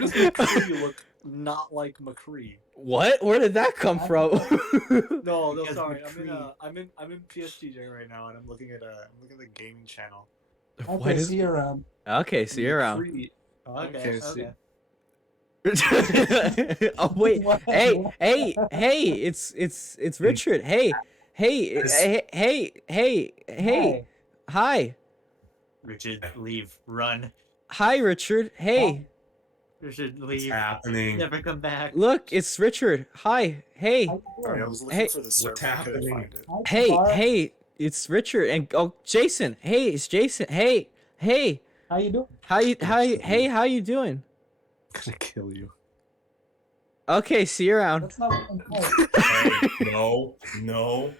Why does McCree look not like McCree? What? Where did that come from? No, Because sorry. McCree- I'm in PSTJ right now, and I'm looking at the gaming channel. What is? See you around. Okay, see you around. McCree. Okay. see. Oh wait, What? hey, it's Richard. Hey, hi, Richard, leave. Run. hi, Richard. Hey, Richard, What's leave. happening? Never come back. look, it's Richard. Hi, hey, Sorry, I was looking Hey. for the server. What's I couldn't happening? find it. hey, it's Richard and Jason. Hey, it's Jason. Hey, How you doing? how you doing? I'm gonna kill you. Okay, see you around. That's not what I'm saying. Hey, no.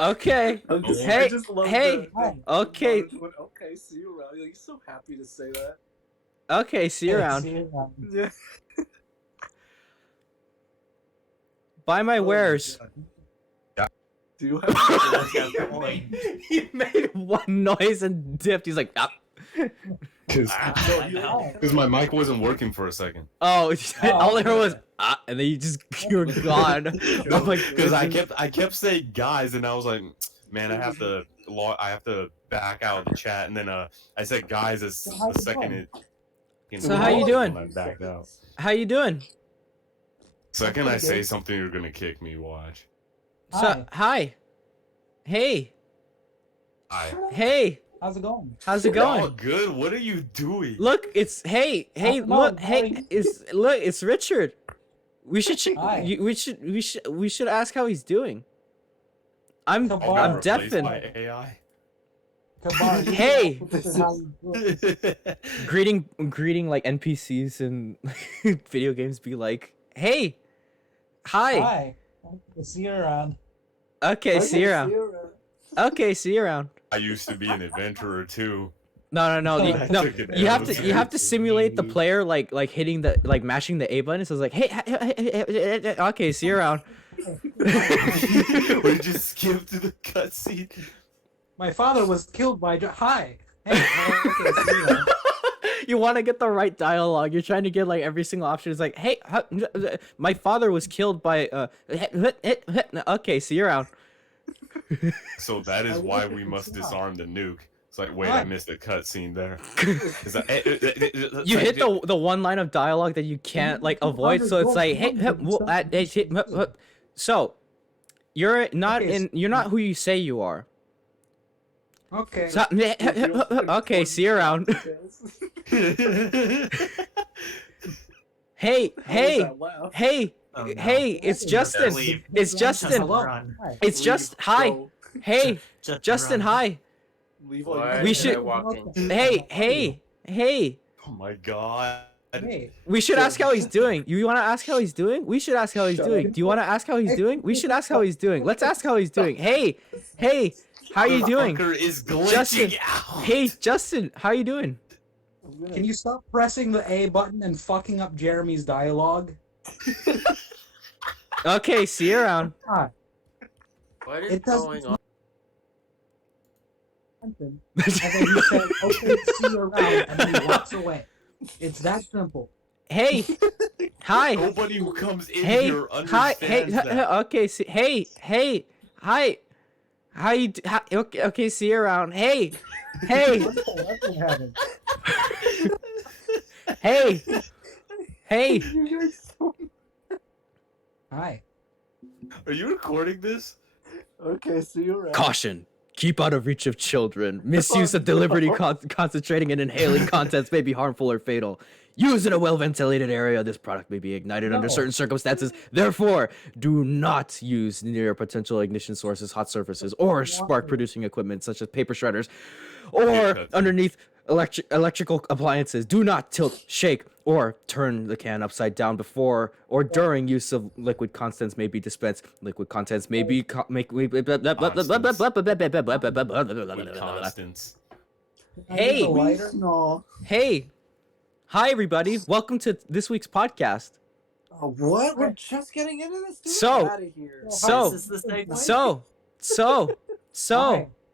Okay, I just love hey, okay, Okay, see you around. You're so happy to say that. okay, see you around. See you around. Yeah. Buy my wares. Do you have Point. He made one noise and dipped. He's like, ah. Because my mic wasn't working for a second. Oh, all I heard was and then you were gone. I'm like, Because I kept saying guys, and I was like, man, I have to back out of the chat, and then I said guys as the second it. So how you doing? I backed out. how you doing? Second I say something, you're gonna kick me. Watch. So hi, hey, Hi. hey, How's it going? how's it Oh, going? good. What are you doing? Look, it's hey, no, look, how are hey, you? it's Richard. We should Hi. we should ask how he's doing. I'm Come I've on. been I'm replaced deafened. by AI. Kabar, Hey. this is how you do it. greeting like NPCs and video games be like, hey, hi. Hi. See you around. Okay, see you around. Okay, see you around. I used to be an adventurer too. No, you, I no. took it You down. have to simulate the player like hitting the mashing the A button. So it's like, hey, okay, see you around. We just skipped to the cutscene. My father was killed by. Hi. Hey. Okay, see you around. You want to get the right dialogue. You're trying to get like every single option. It's like, hey, my father was killed by. Okay, see you around. So that is why we must disarm the nuke. It's like, wait, I missed a cutscene there. You hit the one line of dialogue that you can't like avoid. So it's like, hey, so you're not you're not who you say you are. Okay. So, okay, see you around. Hey, Oh, no. it's Justin. Leave. It's Justin. Hello. Run. Hi. It's just hi. Hey, Justin, run. hi. Leave Why We am should- I walking? Hey. Oh my god. Hey. We should ask how he's doing. You want to ask how he's doing? We should ask how he's doing. Do you want to ask how he's doing? We should ask how he's doing. Let's ask how he's doing. Hey, how you doing? Fucker is glitching Justin. out. Hey, Justin, how you doing? Can you stop pressing the A button and fucking up Jeremy's dialogue? Okay, see you around. Hi. What is It doesn't- going on? And then he said, okay, see you around, and then he walks away. It's that simple. Hey, hi. Nobody who comes in Hey, here hi. Hey, understands that. okay. See, hey, hi. How you? Okay, see you around. Hey, What happened? hey. Hi. Are you recording this? Okay, see you around. Caution. Keep out of reach of children. Misuse of deliberately concentrating and inhaling contents may be harmful or fatal. Used in a well-ventilated area, this product may be ignited under No. certain circumstances. Therefore, do not use near potential ignition sources, hot surfaces, or spark-producing equipment such as paper shredders, or underneath electrical appliances. Do not tilt, shake, or turn the can upside down before or during use of liquid contents may be dispensed. Liquid contents may be Constance. Hey. No. Hey, hi everybody. Welcome to this week's podcast. What? We're just getting into this. Dude. So- Get out of here. So, Is this the segue?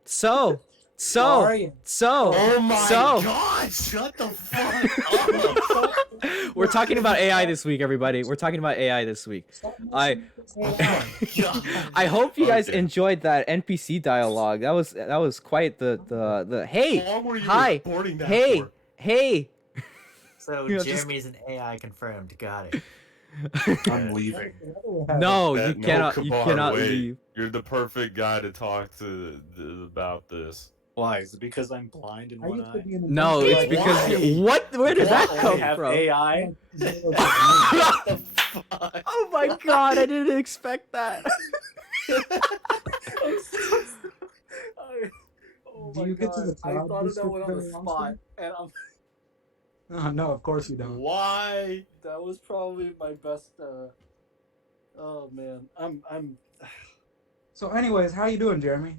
so, So, How are you? Oh my so god! Shut the fuck up! we're talking about AI this week, everybody. We're talking about AI this week. Stop I- mentioning AI. God. I hope you guys Okay. enjoyed that NPC dialogue. That was quite the hey, How long were you hi, recording that hey, for? hey. So You know, just- Jeremy's an AI confirmed. Got it. I'm leaving. No, That- you no, cannot. You Kabar, cannot wait. leave. You're the perfect guy to talk to about this. Why? Is it because I'm blind in I one used to eye? be an No, it's inventor. because Why? what? Where did that I come have from? AI. What the fuck? Oh my god, I didn't expect that. Oh Do my you get to God. the I cloud thought of that booster one on the very spot, often? and I'm. No, of course you don't. Why? That was probably my best. Oh man, I'm. So, anyways, how you doing, Jeremy?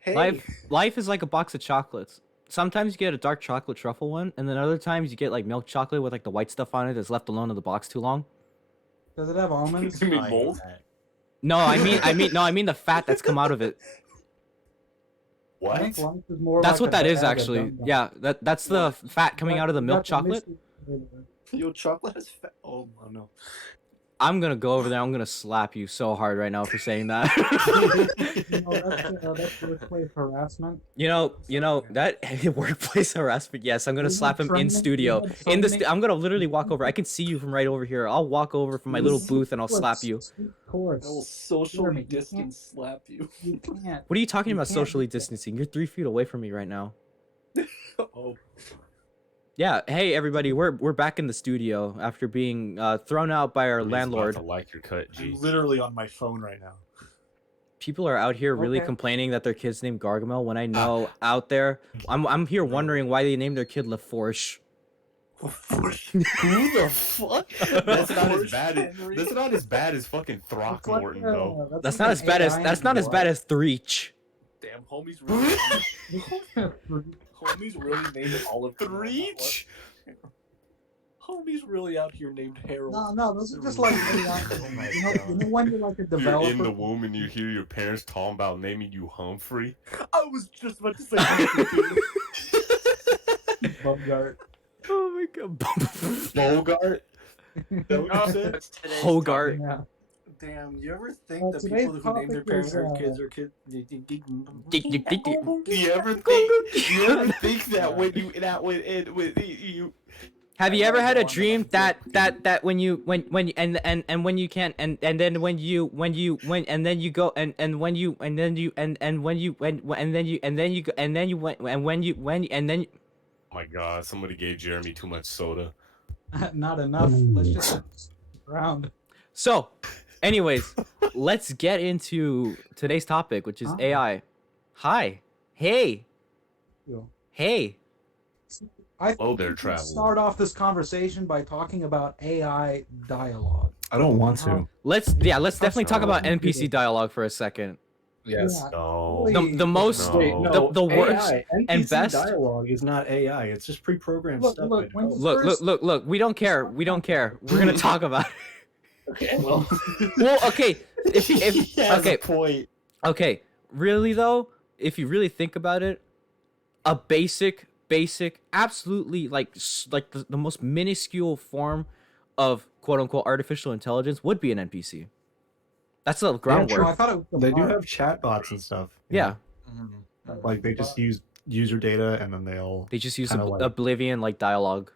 Hey. Life is like a box of chocolates. Sometimes you get a dark chocolate truffle one, and then other times you get like milk chocolate with like the white stuff on it that's left alone in the box too long. Does it have almonds? You mean I hate mold? that. No, I mean the fat that's come out of it. What? I think life is more That's like what a that is bag of actually. Dum-Dums. Yeah, that's the fat coming out of the You milk got chocolate. mystery flavor. Yo, chocolate is fat. Oh no. I'm gonna go over there. I'm gonna slap you so hard right now for saying that. You know, that's workplace harassment. you know that workplace harassment. Yes, I'm gonna We slap had him in training, studio. we had so In the many- I'm gonna literally walk over. I can see you from right over here. I'll walk over from my little booth and I'll slap you. Of course. I will socially Jeremy, you distance slap you. You can't. What are you talking You about can't socially do that. distancing? You're 3 feet away from me right now. Oh. Yeah. Hey everybody, we're back in the studio after being thrown out by our He's about landlord. to like your cut, I'm G. literally on my phone right now. People are out here really Okay. complaining that their kid's named Gargamel when I know out there I'm here wondering why they named their kid LaForge. Who the fuck? That's not as bad as Henry. that's not as bad as fucking It's like, Throckmorton though. That's not as bad as Threech. Damn, homie's really. Homie's really named all of them. Threech? Homie's really out here named Harold. No, those are just like AI. Oh my You know God. when you're like a You're developer. in the womb and you hear your parents talking about naming you Humphrey. I was just about to say Humphrey, Bumgart. Oh my god. Bogart? Is that what Oh, you said? That's today's Hogart. Yeah. Damn, you ever think Well, that today's people who name their topic parents is, or kids are kids? Do you ever think that when you Have you ever had a dream that when you and when you can't and then when you and then you go and when you and then you and when you and then you and then you go and then you went and when you and then Oh my god, somebody gave Jeremy too much soda. Not enough. Let's just round. so anyways, let's get into today's topic, which is Huh? AI. Hi. Hey. Yo. Hey. I Hello think there, we should traveler. start off this conversation by talking about AI dialogue. I don't want to. Let's definitely talk about Computer. NPC dialogue for a second. Yes. Yeah, No. The most No. Wait, no. the worst AI, NPC and best- dialogue is not AI. It's just pre-programmed Look, stuff. look, I when- developed. look, we don't care. We don't care. We're going to talk about it. Okay, well. Well, okay. If He has okay. a point. Okay, really though, if you really think about it, a basic, absolutely like the most minuscule form of quote unquote artificial intelligence would be an NPC. That's the Oh, groundwork. I thought it was the They do bar. have chatbots and stuff. you Yeah, know? Like they just use user data and then they'll. they just use Kinda like- Oblivion like dialogue.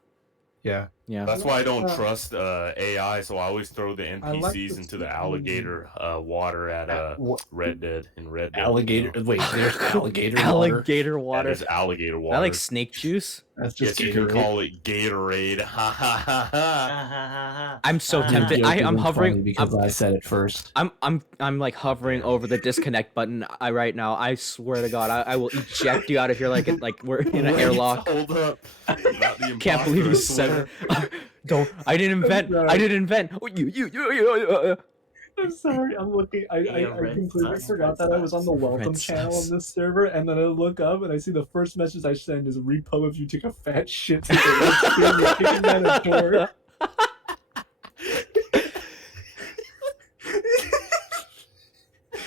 Yeah. Yeah. That's why I don't Uh, trust AI, so I always throw the I like NPCs the into the speaking- alligator water at What? Red Dead in Red Dead. Alligator. Wait, there's alligator water. Alligator That water. is alligator water. I like snake juice. That's Yes, just you can Gatorade. call it Gatorade. Ha ha ha ha. I'm so Ah. tempted. I'm Joke isn't hovering. funny because I said it first. I'm like hovering over the disconnect button. Right now. I swear to God, I will eject you out of here like we're in an Wait, airlock. Hold up. Not the Can't believe you imposter, I said swear. it. Don't. I didn't invent. sorry. I didn't invent. Oh, you. I'm sorry, I'm looking. I red completely sus, forgot red that I was on the sus. welcome Red channel sus. on this server, and then I look up and I see the first message I send is a repo of you took a fat shit to the red screen, you're kicking down a door.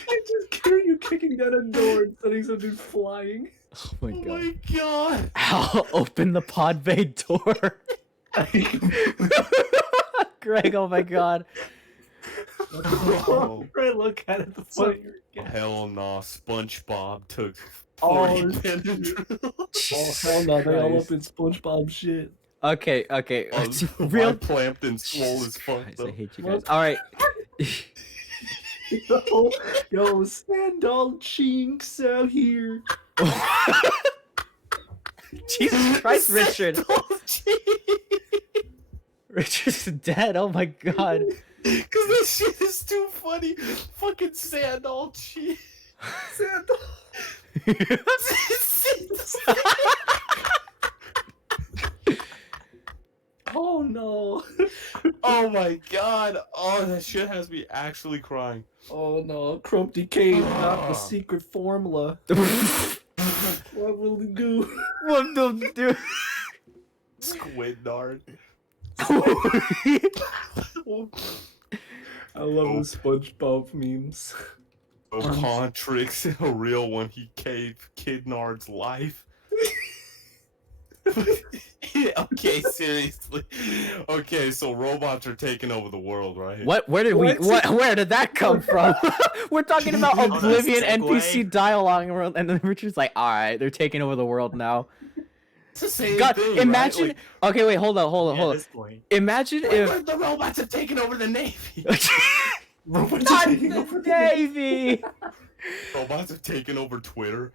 I just hear you kicking down a door and sending some dude flying. Oh my Oh god. my god. I'll open the pod bay door. Greg, oh my god. Oh, Right, look at it. The funnier it gets. hell no. SpongeBob took Oh, 40 Benadryl. Oh hell no! They all Christ. up in SpongeBob shit. Okay. Real My plankton swole as fuck Christ, I though. hate you What? guys. All right. Yo, Sandal Chinks out here. Jesus Christ, Richard. Richard's dead. Oh my god. Cause this shit is too funny. Fucking Sandal cheese. Sandal. Oh no. Oh my god. Oh, that shit has me actually crying. Oh no. Crumpty Cave, not Ah. the secret formula. What will he do? What the dude? Squid Nard. I love the SpongeBob memes. Contrix, a real one. He gave Kid Nard's life. Okay, seriously. Okay, so robots are taking over the world, right? What? Where did we? Where did that come from? We're talking about Oh, that's Oblivion segue. NPC dialogue, and then Richard's like, "All right, they're taking over the world now." It's the same God, thing. imagine. Right? Okay, wait, hold on. At Hold on. this point. Imagine Like, if the robots have taken over the Navy. Robots not are taking over the Navy. Robots have taken over Twitter.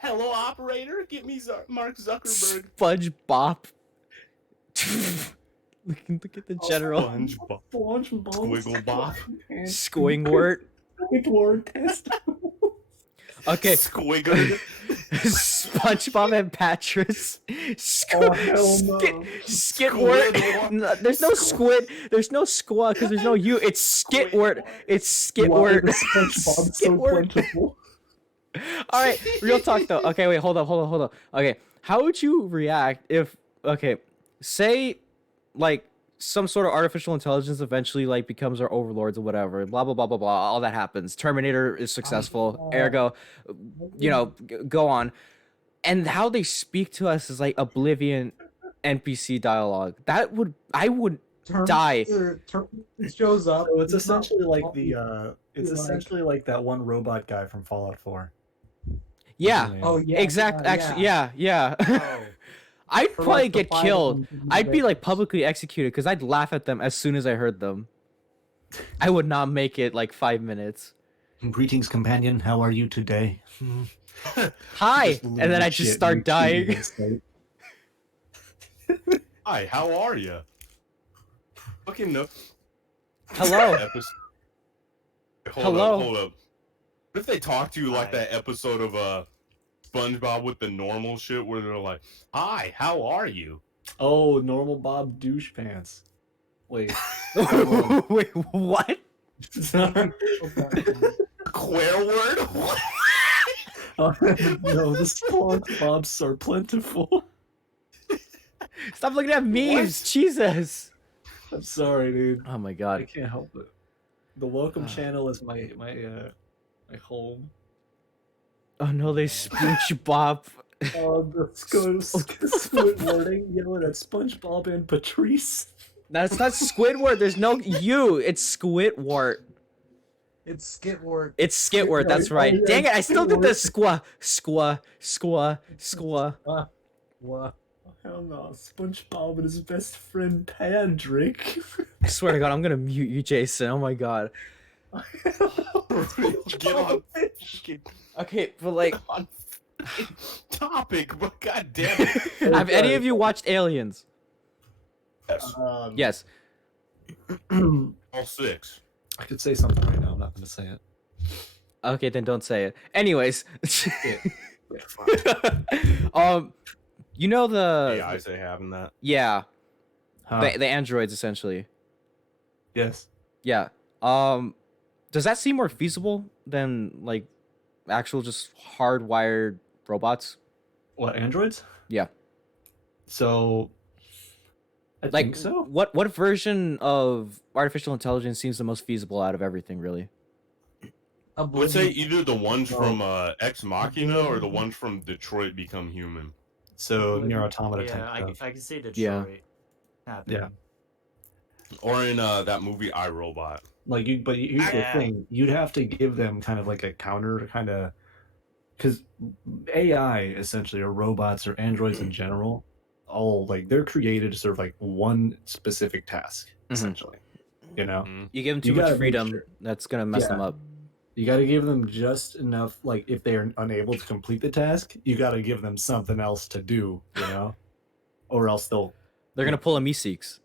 Hello, operator. Get me Mark Zuckerberg. SpongeBob. Look at the general. SpongeBob. SpongeBob. Squigglebop. Squingwort. Squidward test. Okay. Squiggled. SpongeBob and Patras. Oh hell no. Skitwort. No, there's no squid. There's no squaw because there's no U. It's Skitwort. It's Why Skitwort. is SpongeBob so Skitwort. plentiful? All right, real talk though. Okay, wait, hold up. Okay, how would you react if, okay, say, like, some sort of artificial intelligence eventually, like, becomes our overlords or whatever, blah, blah, blah, blah, blah, all that happens. Terminator is successful, ergo, you know, go on. And how they speak to us is like Oblivion NPC dialogue. I would die. It shows up. So it's he's not- essentially like the it's like- essentially like that one robot guy from Fallout 4. Yeah, Oh yeah. exact. yeah, Actually, yeah. Oh. I'd For, probably like, the get 5 of killed. them to be I'd be like victims. publicly executed because I'd laugh at them as soon as I heard them. I would not make it like 5 minutes. Greetings, companion. How are you today? Hi, and then I just start dying. Hi, how are you? Fucking no. Hello. Hello. Hold up. What if they talk to you like Hi. that episode of SpongeBob with the normal shit where they're like, "Hi, how are you?" Oh, normal Bob douche pants. Wait. Wait, what? Sorry. Queer word? What? Oh, no, the SpongeBobs are plentiful. Stop looking at memes. Jesus. I'm sorry, dude. Oh my I god. can't help it. The welcome channel is my home. Oh no, they SpongeBob. Oh, the Squidwarding. You know, that's SpongeBob and Patrice. That's not Squidward. There's no U. It's Squidward. It's Skitward. It's Skitward. That's right. Oh, yeah, Dang it! I still did the Skitward. squa. What? Oh, hell no. SpongeBob and his best friend Patrick. I swear to God, I'm gonna mute you, Jason. Oh my God. Get on fucking Okay, but like, on topic, but god damn it. have any of you watched Aliens? Yes. Yes. All 6. I could say something right now. I'm not going to say it. Okay, then don't say it. Anyways, you know Hey, the I say having that. yeah, Huh? the androids essentially. Yes. Yeah. Does that seem more feasible than like actual just hardwired robots? What, androids? Yeah. So, I Like, think so. what version of artificial intelligence seems the most feasible out of everything, really? I would say either the ones Oh. from Ex Machina or the ones from Detroit Become Human. So near automata Yeah, type stuff. I can see Detroit Yeah. happening. Yeah. Or in that movie I, Robot. Like here's the Yeah. thing: you'd have to give them kind of like a counter, kind of, because AI essentially, or robots or androids in general, all like they're created to serve like one specific task, essentially. You know, Mhm. You give them You too much gotta make freedom, sure- that's gonna mess them Yeah. up. you got to give them just enough. Like if they are unable to complete the task, you got to give them something else to do. You know, or else They're gonna pull a Meeseeks.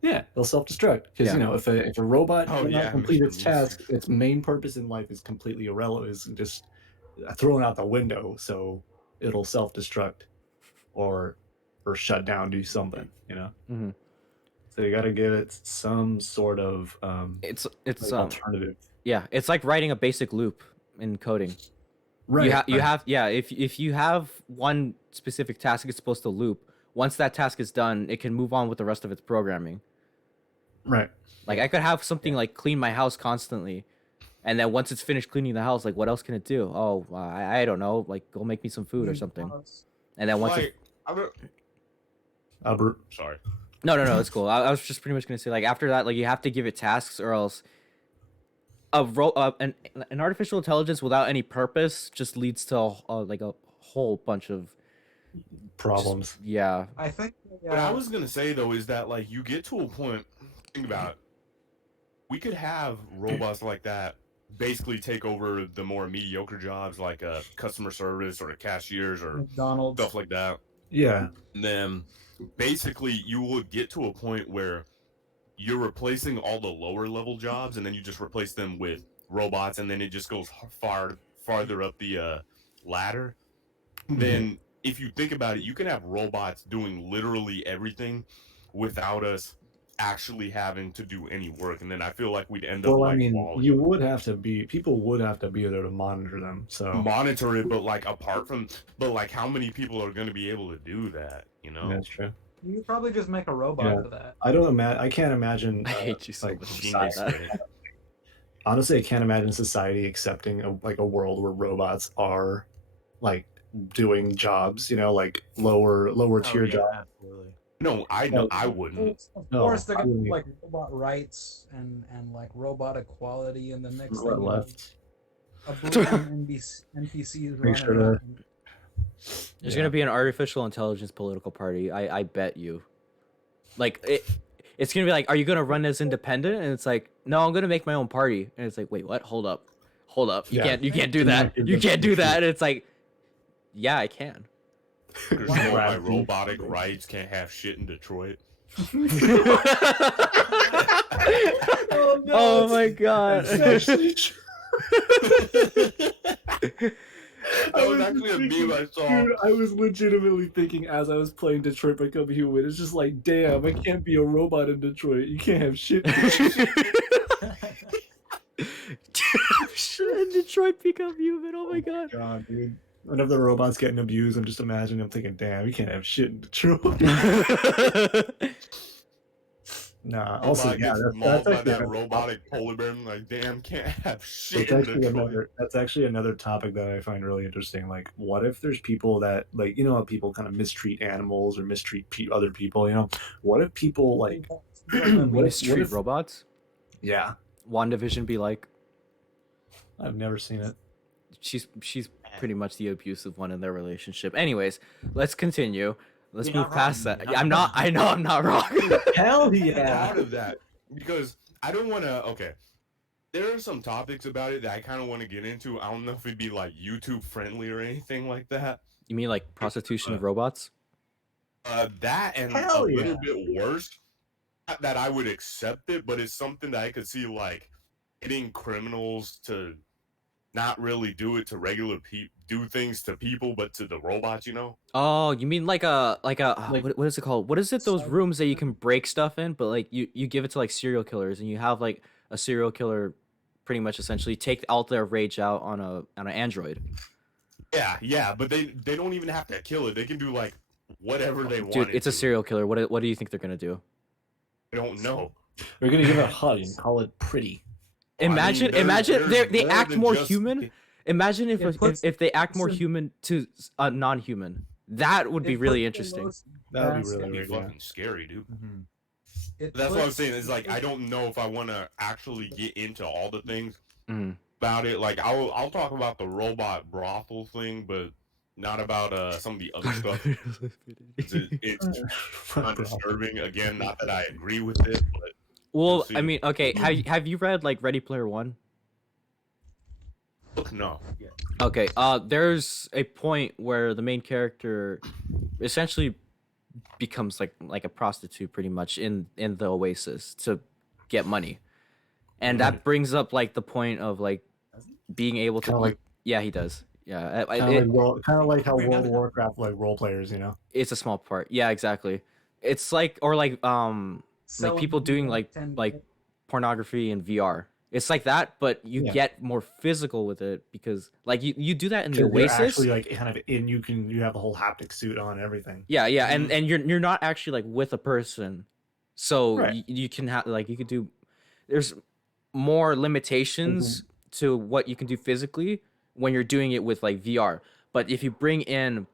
they'll self-destruct because Yeah. you know if a robot Oh, cannot yeah, complete Mr. its task, Meeseeks. its main purpose in life is completely irrelevant, is just thrown out the window, so it'll self-destruct or shut down, do something, you know. Mhm. So you got to give it some sort of It's like alternative. yeah, it's like writing a basic loop in coding. Right. You have if you have one specific task it's supposed to loop, once that task is done, it can move on with the rest of its programming. Right. Like I could have something like clean my house constantly, and then once it's finished cleaning the house, like what else can it do? Oh, I don't know, like go make me some food or something. And then once Like, Albert. sorry. no, it's cool. I was just pretty much gonna say like after that, like you have to give it tasks or else an artificial intelligence without any purpose just leads to like a whole bunch of Problems. yeah. I think. What I was gonna say though is that like you get to a point. Think about it. We could have robots like that basically take over the more mediocre jobs like customer service or cashiers or McDonald's. stuff like that. Yeah. And then basically you would get to a point where you're replacing all the lower level jobs and then you just replace them with robots and then it just goes farther up the ladder. Then if you think about it, you can have robots doing literally everything without us actually having to do any work, and then I feel like we'd end up Well, I like mean, Wall-E. people would have to be there to monitor them. So Monitor it, but like how many people are going to be able to do that, you know? that's true. You could probably just make a robot Yeah. for that. I can't imagine. I hate you so like, much. Genius, society- man. Honestly, I can't imagine society accepting a world where robots are like doing jobs, you know, like lower tier jobs. Absolutely. No, I wouldn't. Of No, course, they're I gonna wouldn't do like robot rights and like robot equality, and the next What thing left? Oblivion NPCs Make sure running to- around. There's gonna be an artificial intelligence political party. I bet you. Like it's gonna be like, are you gonna run as independent? And it's like, no, I'm gonna make my own party. And it's like, wait, what? Hold up. You Yeah. can't do that. You can't do that. And it's like, yeah, I can. There's Wow. no my robotic rights can't have shit in Detroit. Oh, no, Oh my god. it's actually true. That was actually a meme I saw. Dude, I was legitimately thinking as I was playing Detroit Become Human, it's just like, damn, I can't be a robot in Detroit. You can't have shit. Should Detroit become human? Oh my god. God, dude. Whenever the robot's getting abused, I'm just imagining, I'm thinking, damn, you can't have shit in Detroit. Nah, also, Robot yeah, gets mauled that's by actually that another robotic polar bear. I'm like, damn, can't have shit That's in actually Detroit. another topic that I find really interesting. Like, what if there's people that, like, you know, how people kind of mistreat animals or mistreat other people? You know, what if people like, what Mistreat if, robots? yeah, WandaVision be like, I've never seen it. she's pretty much the abusive one in their relationship. Anyways, let's continue. Let's You're move not past wrong. that. You're I'm not not. I know I'm not wrong. Hell Out of that because I don't want to. Okay, there are some topics about it that I kind of want to get into. I don't know if it'd be like YouTube friendly or anything like that. You mean like prostitution of robots? That and Hell a yeah. little bit worse. Not that I would accept it, but it's something that I could see like getting criminals to not really do it to regular people, do things to people, but to the robots. You know. Oh, you mean like what is it called? What is it? Those rooms that you can break stuff in, but like you give it to like serial killers, and you have like a serial killer, pretty much essentially take all their rage out on an android. Yeah, but they don't even have to kill it. They can do like whatever they want. Dude, it's a serial killer. What do you think they're gonna do? I don't know. We're gonna give it a hug and call it pretty. Imagine, they act more human. Imagine if they act more human to a non-human. That would be really interesting. That would be That'd really be weird. Yeah. fucking scary, dude. Mhm. That's what I'm saying. Is like I don't know if I want to actually get into all the things about it. Like I'll talk about the robot brothel thing, but not about some of the other stuff. It's kind of disturbing. Again, not that I agree with it, but Well, I mean, okay. Have you read like Ready Player One? look, no. Okay. There's a point where the main character essentially becomes like a prostitute, pretty much in the Oasis to get money, and that brings up like the point of like being able to Kinda like- yeah, he does. Yeah, Kind of like how World of Warcraft like role players, you know. it's a small part. Yeah, exactly. It's like or like people doing like pornography in VR. It's like that, but you Yeah. get more physical with it because like you do that in the 'Cause you're Oasis. actually like kind of in. You have the whole haptic suit on and everything. Yeah, and you're not actually like with a person, so Right. you can have like you could do. There's more limitations to what you can do physically when you're doing it with like VR. But if you bring in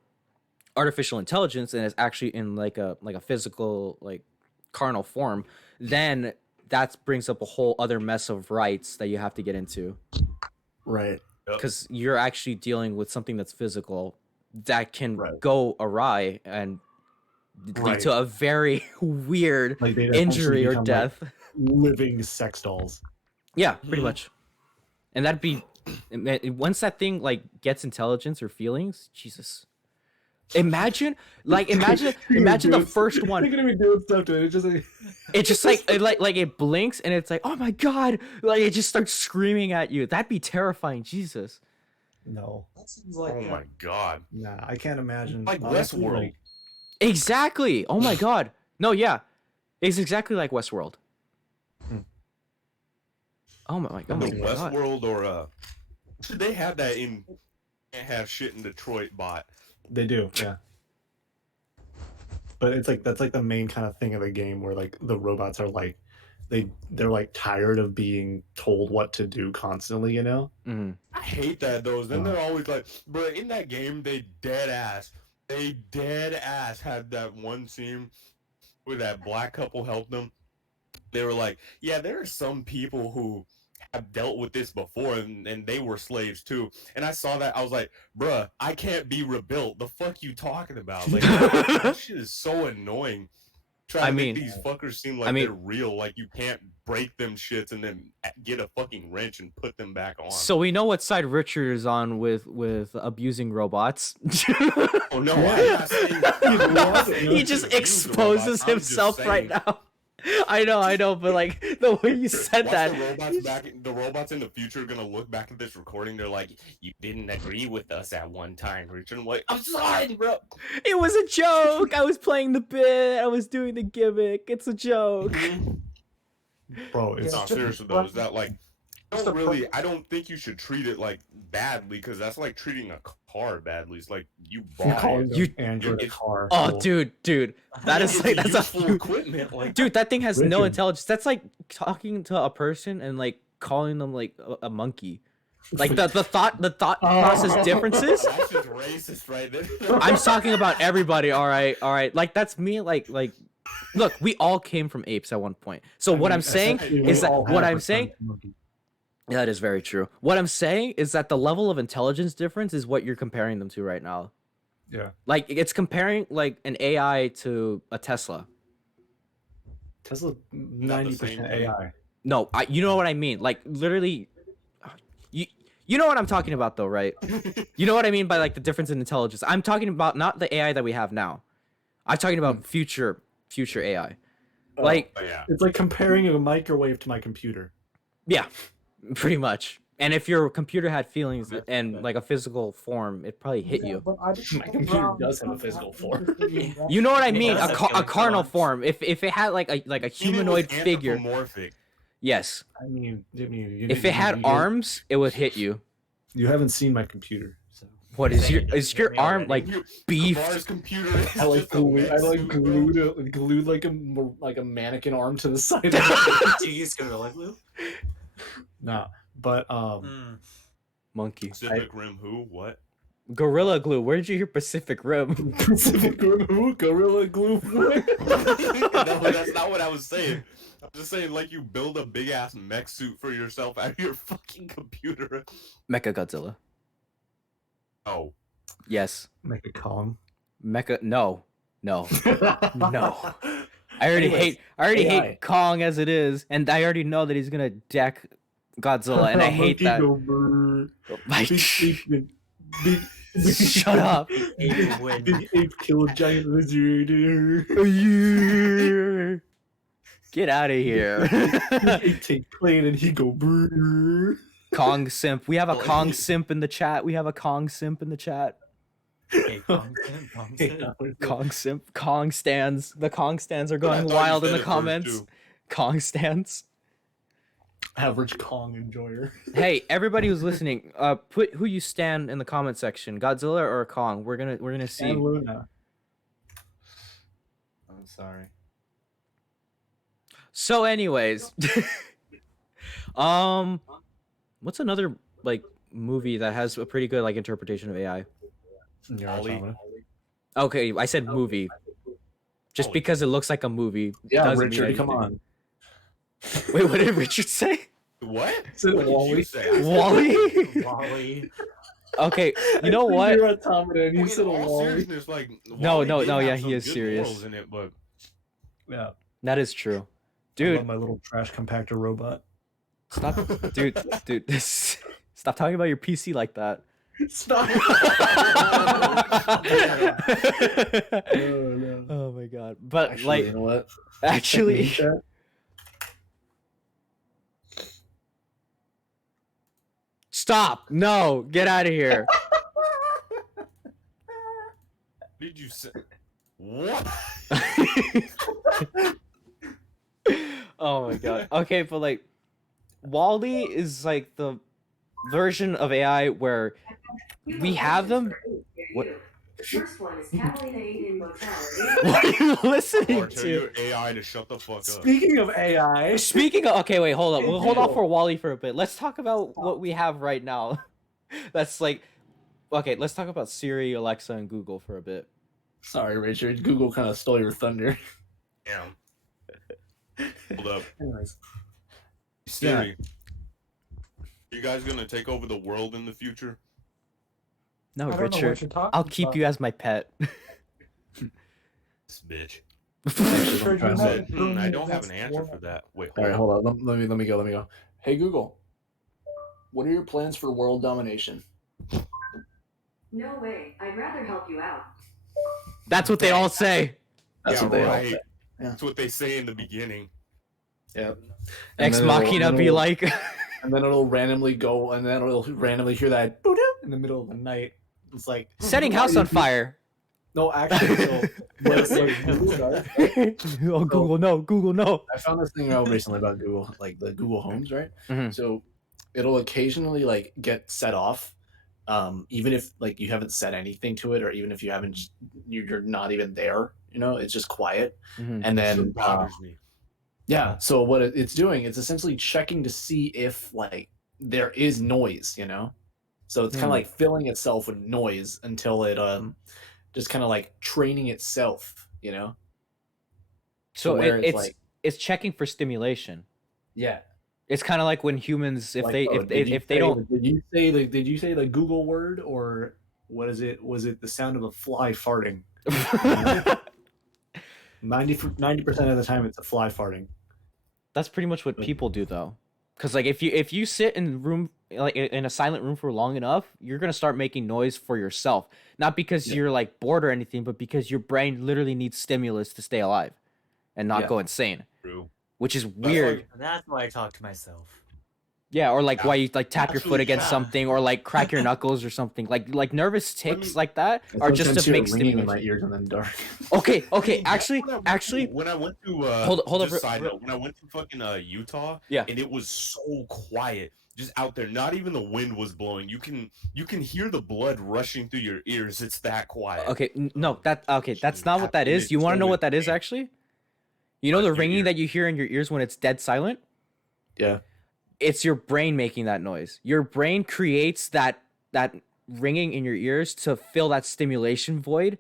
artificial intelligence and it's actually in like a physical like carnal form, then that brings up a whole other mess of rights that you have to get into Right. because you're actually dealing with something that's physical that can Right. go awry and lead Right. to a very weird Like they injury or death. living sex dolls. Yeah, pretty much. And that'd be once that thing like gets intelligence or feelings, Jesus. Imagine the first one. They're gonna be doing stuff to it. It's just like it blinks and it's like, oh my god, like it just starts screaming at you. That'd be terrifying, Jesus. No. That seems like Oh my god. Nah, I can't imagine. Like Honestly, Westworld. like, Exactly. Oh my god. No, yeah, it's exactly like Westworld. Hmm. Oh my god. Westworld or should they have that in? Can't have shit in Detroit bot. They do, yeah. But it's like that's like the main kind of thing of the game where like the robots are like they're like tired of being told what to do constantly, you know? Mhm. I hate that though. Then they're always like, bro, in that game they dead ass had that one scene where that black couple helped them. They were like, yeah, there are some people who have dealt with this before and they were slaves too. And I saw that, I was like, bruh, I can't be rebuilt. The fuck you talking about? Like that shit is so annoying. Trying to make these fuckers seem like they're real, like you can't break them shits and then get a fucking wrench and put them back on. So we know what side Richard is on with abusing robots. Oh no, I'm not saying He just exposes himself right now. I know, but like the way you said that. The robots in the future are gonna look back at this recording. They're like, "You didn't agree with us at one time, Richard." I'm like, "I'm sorry, bro. It was a joke. I was playing the bit. I was doing the gimmick. It's a joke." Bro, it's No, seriously though, is that like? I don't think you should treat it like badly because that's like treating a car badly. It's like you bought it. Android a car. Oh, Cool. dude, that is like that's useful equipment. Like, dude, that thing has no Richard. intelligence. That's like talking to a person and like calling them like a monkey. Like the thought process differences. that's just racist right there. I'm talking about everybody. All right. Like that's me. Like look, we all came from apes at one point. So what I'm saying is that that is very true. What I'm saying is that the level of intelligence difference is what you're comparing them to right now. Yeah. Like it's comparing like an AI to a Tesla. Tesla 90% AI. No, you know what I mean. Like literally, you know what I'm talking about though, right? You know what I mean by like the difference in intelligence. I'm talking about not the AI that we have now. I'm talking about future AI. Like It's like comparing a microwave to my computer. yeah, pretty much. And if your computer had feelings and like a physical form, it'd probably hit you. My computer does have a physical form. You know what I mean? does have A carnal feelings. form. If it had like a humanoid figure. Anthropomorphic. Yes. I mean, If it had arms, it would hit you. You haven't seen my computer. So. What is your arm like beef? Kavar's computer. I like glued like a mannequin arm to the side. Do you use Gorilla Glue? Nah, but Hmm. Monkey. Pacific Rim who? What? Gorilla Glue. Where did you hear Pacific Rim? Pacific Rim who? Gorilla Glue. No, that's not what I was saying. I'm just saying, like, you build a big ass mech suit for yourself out of your fucking computer. Mecha Godzilla. Oh, Yes. Make a Kong. Mecha. No. No. No. I already Anyways, hate AI. Kong as it is, and I already know that he's gonna deck Godzilla, and I hate Monkey that. go brrr. Like, Big shut up. Ape win. Big ape kill a giant lizard. Get out of here. Big ape take plane and he go brrr. Kong simp. We have a Oh, Kong he- simp in the chat. We have a Kong simp in the chat. Hey, Kong Sin. Kong simp. Kong stands. The Kong stands are I going thought you wild in said the it first, comments. too. Kong stands. Average Kong enjoyer. Hey, everybody who's listening, put who you stand in the comment section. Godzilla or Kong. We're gonna see. And Luna. I'm sorry. So, anyways, what's another like movie that has a pretty good like interpretation of AI? Nier Ollie. Automata. Okay, I said movie. Just Holy- because it looks like a movie. Yeah, doesn't mean Richard, come anything. on. Wait, what did Richard say? What? Said What did Wally. you say? I said- Wally? Wally. Okay, you know what? Nier Automata, and I you mean, said in all Wally. seriousness, like, No, Wally no, did no, have yeah, some he is good serious. morals in it, but Yeah. That is true. I love Dude, my little trash compactor robot. stop. Dude, this. Stop talking about your PC like that. Stop. Oh, no. Oh my god. But Actually, like you know what? actually Chat. stop. No, get out of here. did you say? What? Oh my god. Okay, but like Wally is like the version of AI where we have them. What? The first one is Catalina 8 in mortality. What are you listening Or tell to? your AI to shut the fuck up. Speaking of AI, Speaking of, okay, wait, hold up. We'll hold off for Wally for a bit. Let's talk about what we have right now. That's like, okay, let's talk about Siri, Alexa, and Google for a bit. sorry, Richard. Google kind of stole your thunder. Damn. Hold up. Anyways, Siri. You guys gonna take over the world in the future? No, I don't know what Richard. you're talking I'll keep about. you as my pet. This bitch. Richard, I you're said, not doing I it don't have against an answer women. for that. Wait, all right, hold hold on. Let me go. Hey Google, what are your plans for world domination? No way. I'd rather help you out. That's what they all say. That's Yeah, what they all right. say. That's what they say in the beginning. Yeah. Ex then it'll- Machina then be it'll- like, and then it'll randomly go, and then it'll randomly hear that "Boop-doop" in the middle of the night. It's like setting why house do on you- fire. No, actually, so what Google does, Oh, Google, no. Google, no. I found this thing out recently about Google, like the Google Homes, right? Mhm. So it'll occasionally like get set off, even if like you haven't said anything to it, or even if you haven't, you're not even there. You know, it's just quiet, Mhm. and That then shit bothers me. yeah. So what it's doing, it's essentially checking to see if like there is noise. You know, so it's kind of Hmm. like filling itself with noise until it just kind of like training itself. You know. So where it's it's like- it's checking for stimulation. Yeah. It's kind of like when humans, if Like, they oh, if did you if they say don't, did you say the Google word, or what is it? Was it the sound of a fly farting? 90% of the time it's a fly farting. That's pretty much what people do though. Cause like if you sit in room like in a silent room for long enough, you're gonna start making noise for yourself. Not because Yeah. you're like bored or anything, but because your brain literally needs stimulus to stay alive and not Yeah. go insane. True. Which is That's weird. like- That's why I talk to myself. Yeah, or like Yeah. why you like tap your foot Actually, against yeah. something, or like crack your knuckles or something. Like nervous ticks me- like that are just Sometimes to hear make ringing in my stimulation. ears and then dark. Okay, okay. Yeah, Actually, when I went to Hold up, just re- side note, when I went to fucking Utah, Yeah. and it was so quiet, just out there. Not even the wind was blowing. You can hear the blood rushing through your ears. It's that quiet. okay, no, that's not what that is. You want to know what that is actually? You know What, the your ringing ear? that you hear in your ears when it's dead silent? Yeah. It's your brain making that noise. Your brain creates that ringing in your ears to fill that stimulation void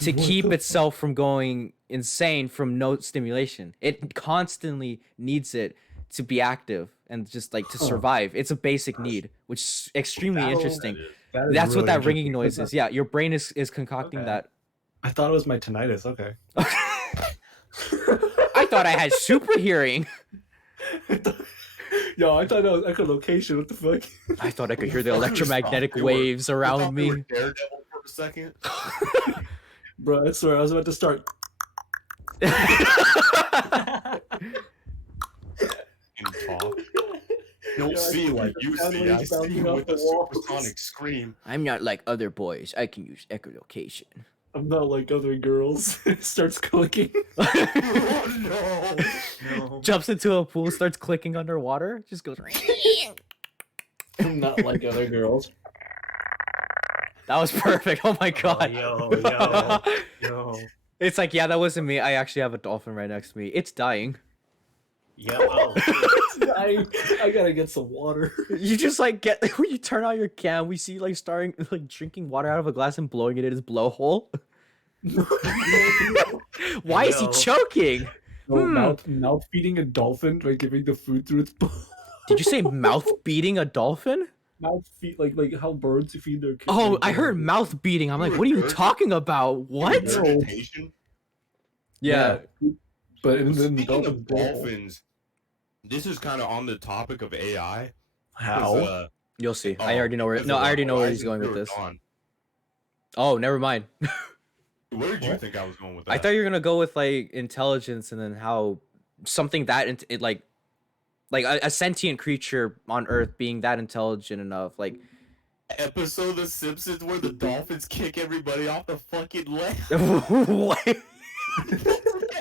to What keep the itself from going insane from no stimulation. It constantly needs it to be active and just like to survive. It's a basic need, which is extremely That'll- interesting. That is That's what really that ringing interesting. noise is. Yeah, your brain is concocting Okay. that. I thought it was my tinnitus. Okay. I thought I had super hearing. Yo, I thought that was echolocation. What the fuck? I thought I could hear the electromagnetic They were- waves I around thought they me. were Daredevil for a second. Bro, I swear I was about to start. In talk. Don't Yeah, I see can like hear you the sound see. waves I see bouncing you off with the a walls. supersonic scream. I'm not like other boys. I can use echolocation. I'm not like other girls. It starts clicking. Oh No. Jumps into a pool, starts clicking underwater, just goes. I'm not like other girls. That was perfect. Oh my god. Yo. It's like, yeah, that wasn't me. I actually have a dolphin right next to me. It's dying. Yo. Oh, I gotta get some water. You just like get when you turn on your cam, we see like starting like drinking water out of a glass and blowing it in his blowhole. Why is he Yo. choking? No, mouth feeding a dolphin by giving the food through its Did you say mouth beating a dolphin? mouth feed like how birds feed their kids. Oh, I heard mouth beating. I'm like, what are you talking about? What? Regurgitation? Yeah. But in the Speaking dolphin of dolphins, this is kind of on the topic of AI. 'cause, how? You'll see. I already know where. because No, of I already know where he's Horizon going with Zero this. Dawn. Oh, never mind. Where did you What? think I was going with that? I thought you were gonna go with like intelligence and then how something that it like a sentient creature on Earth being that intelligent enough, like Episode of The Simpsons where the dolphins kick everybody off the fucking land. what?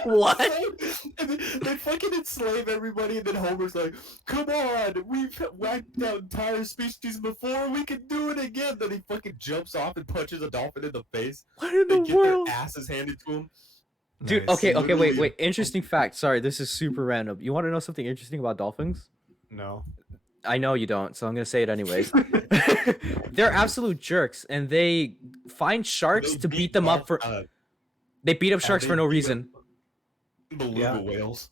What? And then they fucking enslave everybody, and then Homer's like, "Come on, we've wiped out entire species before. We can do it again." Then he fucking jumps off and punches a dolphin in the face. What in They the get world? their asses handed to him. Dude, Nice. okay, wait. Literally- Interesting fact. Sorry, this is super random. You want to know something interesting about dolphins? No. I know you don't, so I'm gonna say it anyways. They're absolute jerks, and they find sharks They to beat them up for. They beat up sharks they for no beat up- reason. beluga Yeah. whales.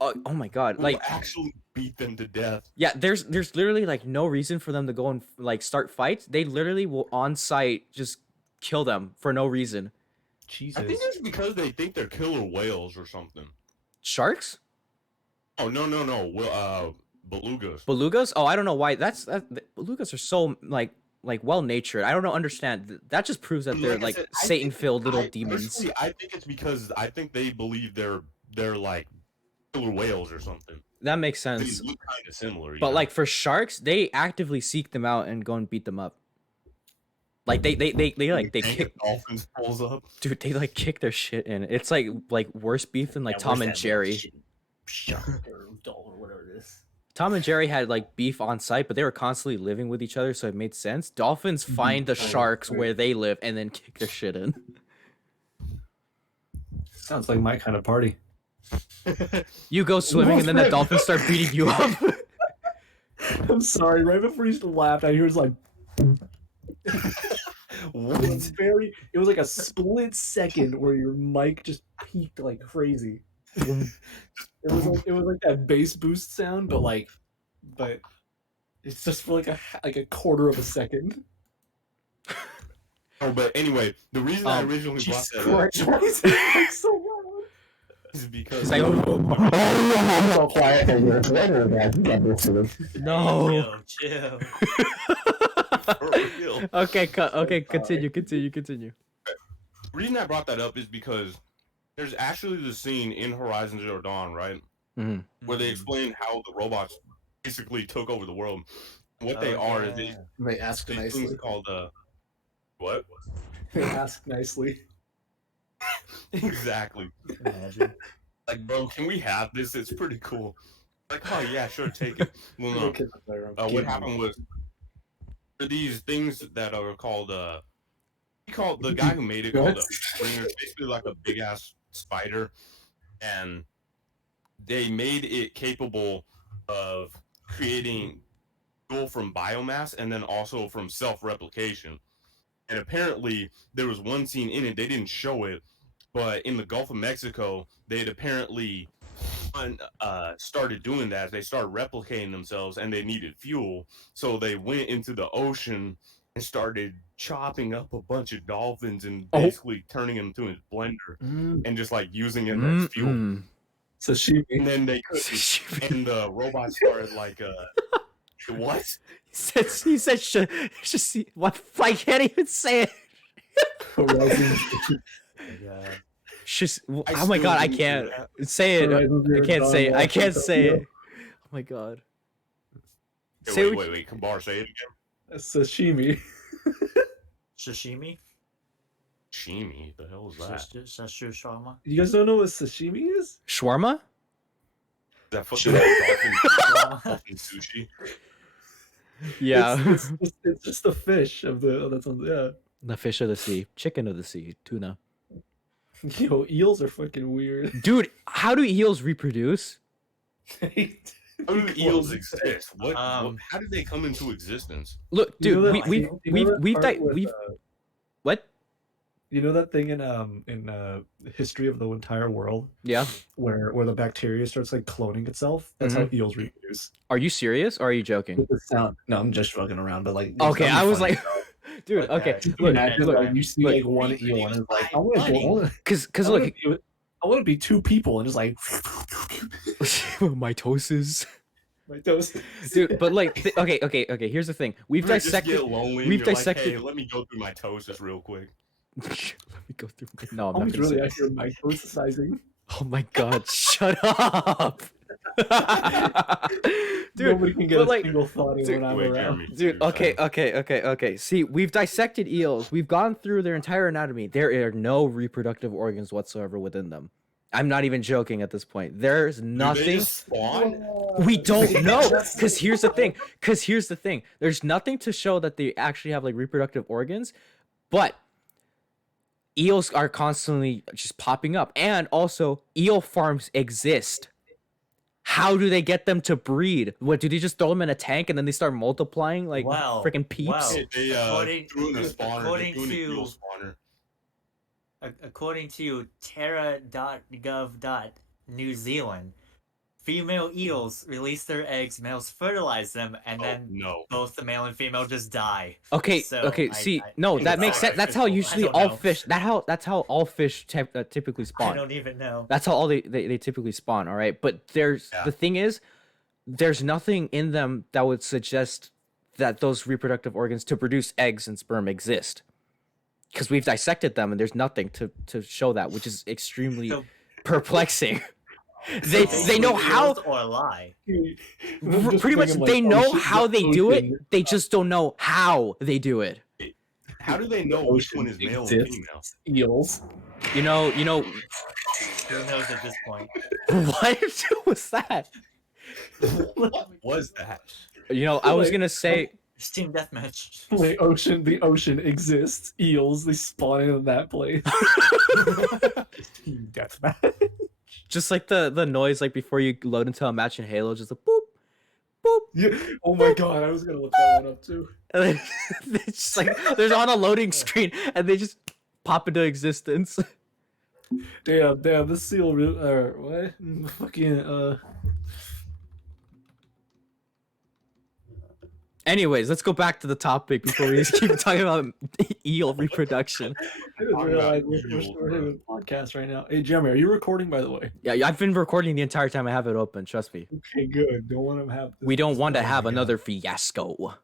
Oh my god! Will Like, actually beat them to death. yeah, there's literally like no reason for them to go and like start fights. They literally will on site just kill them for no reason. Jesus. I think it's because they think they're killer whales or something. Sharks? Oh no. Belugas. Belugas? Oh, I don't know why. Belugas are so like well natured. I don't know. Understand? That just proves that they're Like I like said, I Satan-filled little think- demons. personally, I think it's because I think they believe they're like killer whales or something. That makes They sense. look kind of similar. you But know? like for sharks, they actively seek them out and go and beat them up. Like they like they Tank kick, of dolphins pulls up. dude. They like kick their shit in. It's like worse beef than like Tom and Jerry. Shark or dolphin or whatever it is. Tom and Jerry had like beef on site, but they were constantly living with each other, so it made sense. Dolphins find the sharks where they live and then kick their shit in. Sounds like my kind of party. You go swimming and then the dolphins start beating you up. I'm sorry. Right before he laughed, I hear it's like What? it was like a split second where your mic just peaked like crazy. It was like that bass boost sound, but it's just for like a quarter of a second. Oh, but anyway, the reason I originally brought that up Christ, why is it like so loud? is because It's like, So quiet and you're later that you got this to them. no. chill. for real. Okay, continue. The reason I brought that up is because there's actually the scene in Horizon Zero Dawn, right, Mhm. where they explain how the robots basically took over the world. What they are is They ask these nicely. things called what? They ask nicely. Exactly. Imagine. Like, bro, can we have this? It's pretty cool. Like, oh yeah, sure, take it. Well, no. What happened was there are these things that are called he called the guy who made it called a springer, basically like a big ass spider, and they made it capable of creating fuel from biomass and then also from self-replication. And apparently there was one scene in it, they didn't show it, but in the Gulf of Mexico, they had apparently started doing that. They started replicating themselves and they needed fuel. So they went into the ocean and started chopping up a bunch of dolphins and basically turning them to a blender and just like using it as fuel. Sashimi. And then they and the robots started like what? He said what? I can't even say it. Oh my god, I can't say it. I can't say it. I can't say it. Oh my god. Wait, Kambar, say it again. Sashimi. Sashimi? Sashimi? The hell is that? Shawarma? You guys don't know what sashimi is? Shawarma? Is that fucking dolphin sushi? Yeah. It's just the fish of the The fish of the sea, chicken of the sea, tuna. Yo, eels are fucking weird. Dude, how do eels reproduce? How do eels exist? How did they come into existence? Look, dude, what? You know that thing in history of the entire world? Yeah. Where the bacteria starts like cloning itself? That's how eels reproduce. Are you serious or are you joking? With the sound. No, I'm just fucking around, but like. Okay, I was like, dude. Okay, look, like, you see like one eel and it's like, I want to be two people and just like. Mitosis. Mitosis. Dude, but like, okay. Here's the thing. We've dissected. We've dissected. Like, hey, let me go through mitosis real quick. Let me go through. No, I'm not not really actually mitosizing. Oh my god! Shut up. Dude, nobody can get a single thought in when I'm around. Dude, okay. See, we've dissected eels. We've gone through their entire anatomy. There are no reproductive organs whatsoever within them. I'm not even joking at this point. There's nothing. Do they just spawn? We don't know. Because here's the thing. There's nothing to show that they actually have like reproductive organs, but eels are constantly just popping up, and also eel farms exist. How do they get them to breed? What, do they just throw them in a tank and then they start multiplying like freaking peeps? Wow. They threw in a spawner. According to terra.gov.New Zealand, female eels release their eggs, males fertilize them, and then both the male and female just die. Okay, so that makes sense. That's how usually all fish. That's how all fish typically spawn. I don't even know. That's how all they typically spawn. All right, but the thing is, there's nothing in them that would suggest that those reproductive organs to produce eggs and sperm exist. Because we've dissected them and there's nothing to show that, which is extremely perplexing. They know how or lie. Pretty much they know how they do it. They just don't know how they do it. How do they know which one is male and female? Eels. You know. Who knows at this point? What was that? What was that? You know, I was gonna say. Team deathmatch. Wait, the ocean exists. Eels, they spawn in that place. Team deathmatch. Just like the noise like before you load into a match in Halo, just a boop, boop. Yeah. Oh my god, I was gonna look that one up too. And then it's just like there's on a loading screen and they just pop into existence. Damn, this seal what? Fucking Anyways, let's go back to the topic before we just keep talking about eel reproduction. I didn't realize we're starting a podcast right now. Hey, Jeremy, are you recording, by the way? Yeah, I've been recording the entire time I have it open. Trust me. Okay, good. Don't want to have. We don't want to have another fiasco.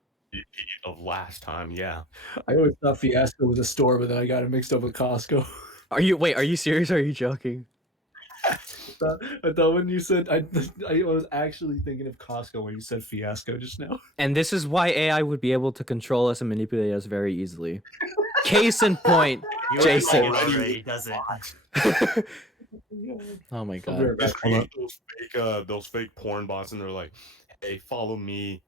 Of last time, yeah. I always thought Fiasco was a store, but then I got it mixed up with Costco. Are you serious or are you joking? I thought when you said I was actually thinking of Costco when you said Fiasco just now. And this is why AI would be able to control us and manipulate us very easily. Case in point, Jason. Already does it. Oh my god. Just create those fake porn bots, and they're like, "Hey, follow me,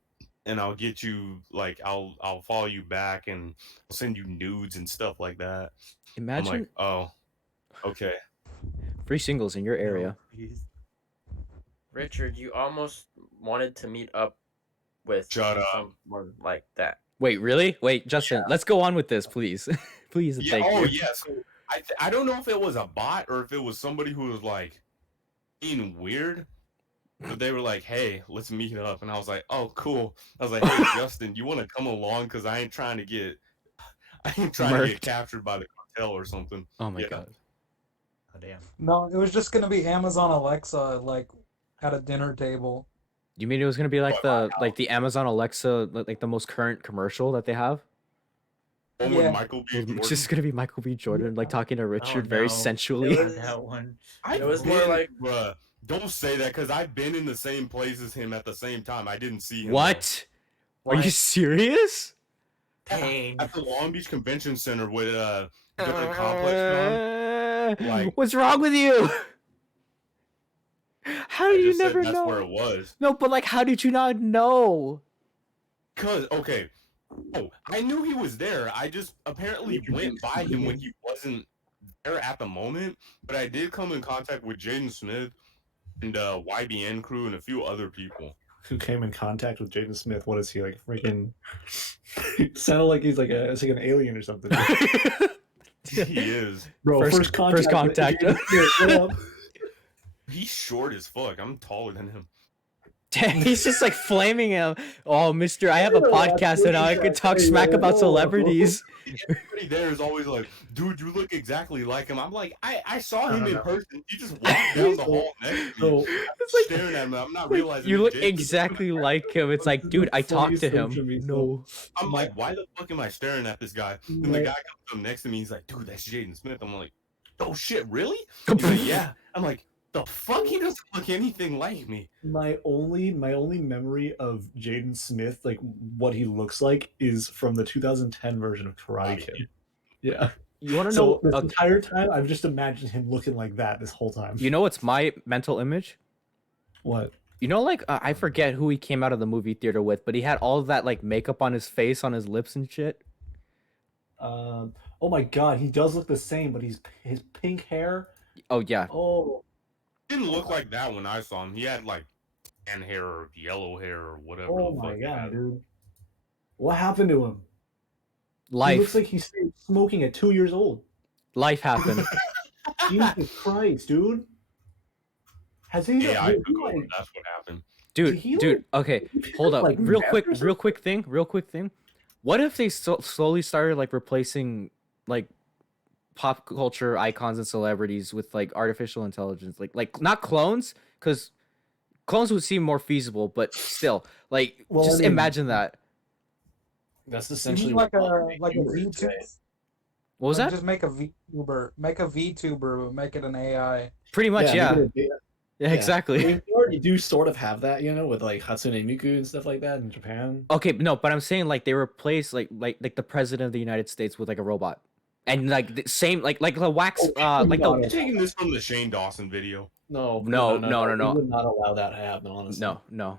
and I'll get you. Like, I'll follow you back, and I'll send you nudes and stuff like that." Imagine. I'm like, oh, okay. Free singles in your area. Richard, you almost wanted to meet up with Shut up. someone like that. Wait, really? Wait, Justin, let's go on with this, please. Please and Yeah. thank Oh you. yeah. So I don't know if it was a bot or if it was somebody who was like being weird. But they were like, "Hey, let's meet up," and I was like, "Oh, cool." I was like, "Hey, Justin, you want to come along? Because I ain't trying to get Murked. captured by the cartel or something." Oh my Yeah. god. Oh damn. No, it was just gonna be Amazon Alexa, like at a dinner table. You mean it was gonna be like the Amazon Alexa, like the most current commercial that they have? One Yeah. with Michael B. Jordan. It's just gonna be Michael B. Jordan like talking to Richard Oh, very no. sensually. It was- That one. It was more like- bruh, don't say that because I've been in the same place as him at the same time. I didn't see him. What? Are you Like, serious? Pain. At the Long Beach Convention Center with during Complex Con. Like- What's wrong with you? How I did you just said never that's know? where it was. No, but like, how did you not know? Cause okay, I knew he was there. I just apparently went by him when he wasn't there at the moment. But I did come in contact with Jaden Smith and YBN crew and a few other people. Who came in contact with Jaden Smith? What is he like? Freaking sounded like he's like it's like an alien or something. He is. Bro, First contact. with Jaden Smith, what up? He's short as fuck. I'm taller than him. Dang, he's just like flaming him. Oh, mister, I have a podcast and I could talk smack about celebrities. Everybody there is always like, dude, you look exactly like him. I'm like, I saw him in No. person. He just walked down the hall next to me. So It's like, Staring at him. I'm not realizing you it's look Jason. exactly like him. It's like, dude, I talked to him. No. I'm like, why the fuck am I staring at this guy? And the guy comes up next to me. He's like, dude, that's Jaden Smith. I'm like, oh shit, really? He's like, yeah. I'm like, the fuck? He doesn't look anything like me. my only memory of Jaden Smith, like what he looks like, is from the 2010 version of Karate Kid. Yeah. You want to So know? this entire time, I've just imagined him looking like that this whole time. You know what's my mental image? What? You know, like I forget who he came out of the movie theater with, but he had all of that like makeup on his face, on his lips and shit. Oh my god, he does look the same, but his pink hair. Oh yeah. Oh, Didn't look like that when I saw him. He had like tan hair or yellow hair or whatever. oh the my fuck he god, had. dude. What happened to him? He Life. looks like he started smoking at 2 years old. Life happened. Jesus Christ, dude. Has he? Yeah, I did took he, over. like, That's what happened. Dude, Did he, dude, like- okay, did he hold up. like, Real meth quick, or real quick thing. What if they slowly started like replacing like pop culture icons and celebrities with like artificial intelligence, like not clones, because clones would seem more feasible, but still, like, Well, just I mean, imagine that. That's You essentially mean like a modern-day like a humor is VTuber? today. What was Like, that? Just make a VTuber, but make it an AI. Pretty much, yeah. make it a- Yeah, I exactly. mean, we already do sort of have that, with like Hatsune Miku and stuff like that in Japan. Okay, no, but I'm saying like they replace like the president of the United States with like a robot, and like the same like the wax like no, the I'm taking this from the Shane Dawson video. No. No. We would not allow that to happen, honestly. no.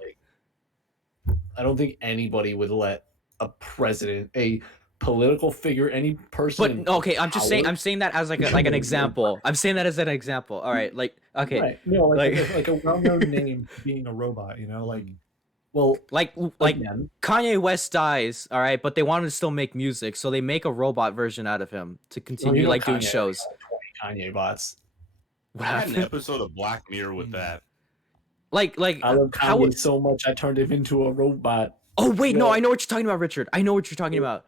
I don't think anybody would let a president, a political figure, any person. But okay, I'm just saying. power- I'm saying that as like an example. I'm saying that as an example. All right, like okay, Right. No, like, like- like a well-known name being a robot. Well, like again, Kanye West dies. All right, but they want him to still make music, so they make a robot version out of him to continue like doing Kanye shows. got 20 Kanye bots. What I had an happened? episode of Black Mirror with that. Like I love how? Kanye so much I turned him into a robot. Oh wait, no, No. I know what you're talking about, Richard. I know what you're talking about.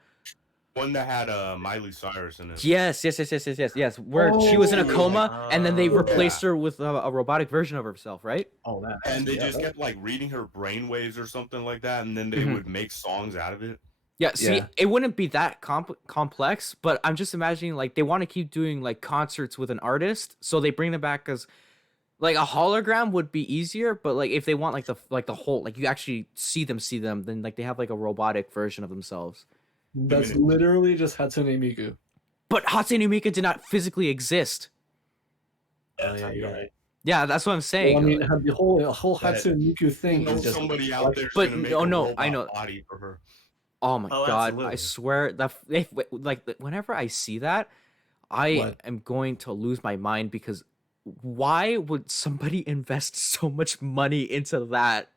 One that had Miley Cyrus in it. Yes. Where she was in a Oh, coma, and then they yeah. replaced her with a robotic version of herself, right? Oh, that. And they yeah, just that- kept like reading her brainwaves or something like that, and then they Mhm. would make songs out of it. Yeah, see, Yeah. it wouldn't be that complex, but I'm just imagining like they want to keep doing like concerts with an artist, so they bring them back as like a hologram would be easier, but like if they want like the whole like you actually see them, then like they have like a robotic version of themselves. That's literally just Hatsune Miku. But Hatsune Miku did not physically exist. Oh, yeah, you're right. Yeah, that's what I'm saying. Well, I mean, the whole That- Hatsune Miku thing know is just somebody out there But gonna make no, a no, robot I know. body for her. Oh my Oh, god, absolutely. I swear that like whenever I see that, I What? am going to lose my mind because why would somebody invest so much money into that?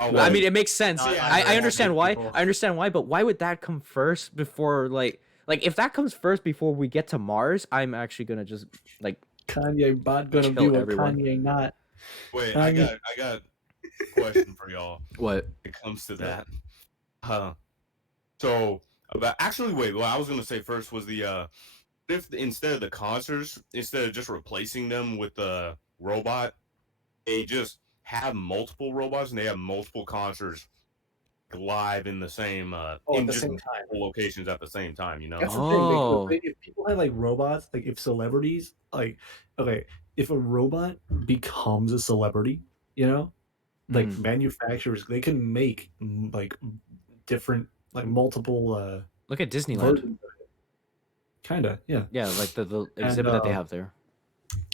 Oh, I mean, it makes sense. Not I under understand why. people. I understand why, but why would that come first before like if that comes first before we get to Mars, I'm actually gonna just like Kanye bot gonna Kill be what everyone. Kanye not. Wait, Kanye- I got a question for y'all. what? When it comes to that. So about actually wait, what I was gonna say first was the if instead of the concerts, instead of just replacing them with a robot, they just have multiple robots and they have multiple concerts live in the same in the just same time. multiple locations at the same time, you know? That's the Oh. thing. Like, if people have like robots, like if celebrities, like okay, if a robot becomes a celebrity, you know, like manufacturers, they can make like different, like multiple Look at Disneyland. versions of it. Kinda, yeah. Yeah, like the exhibit that they have there.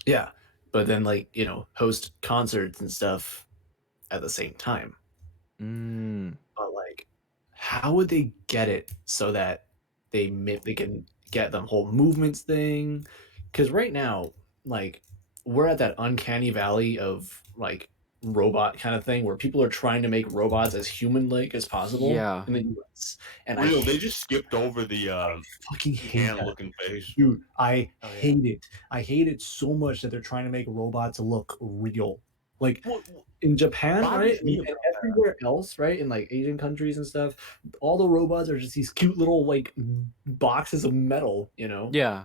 Yeah, but then like host concerts and stuff at the same time. But like, how would they get it so that they can get the whole movements thing? Because right now, like, we're at that uncanny valley of like robot kind of thing where people are trying to make robots as human-like as possible. Yeah. In the US, and Real, they just skipped over the fucking hate that. hand-looking face. Dude, I Oh, yeah. hate it. I hate it so much that they're trying to make robots look real. Like in Japan, bothers right? me And about everywhere else, right? In like Asian countries and stuff, all the robots are just these cute little like boxes of metal, Yeah.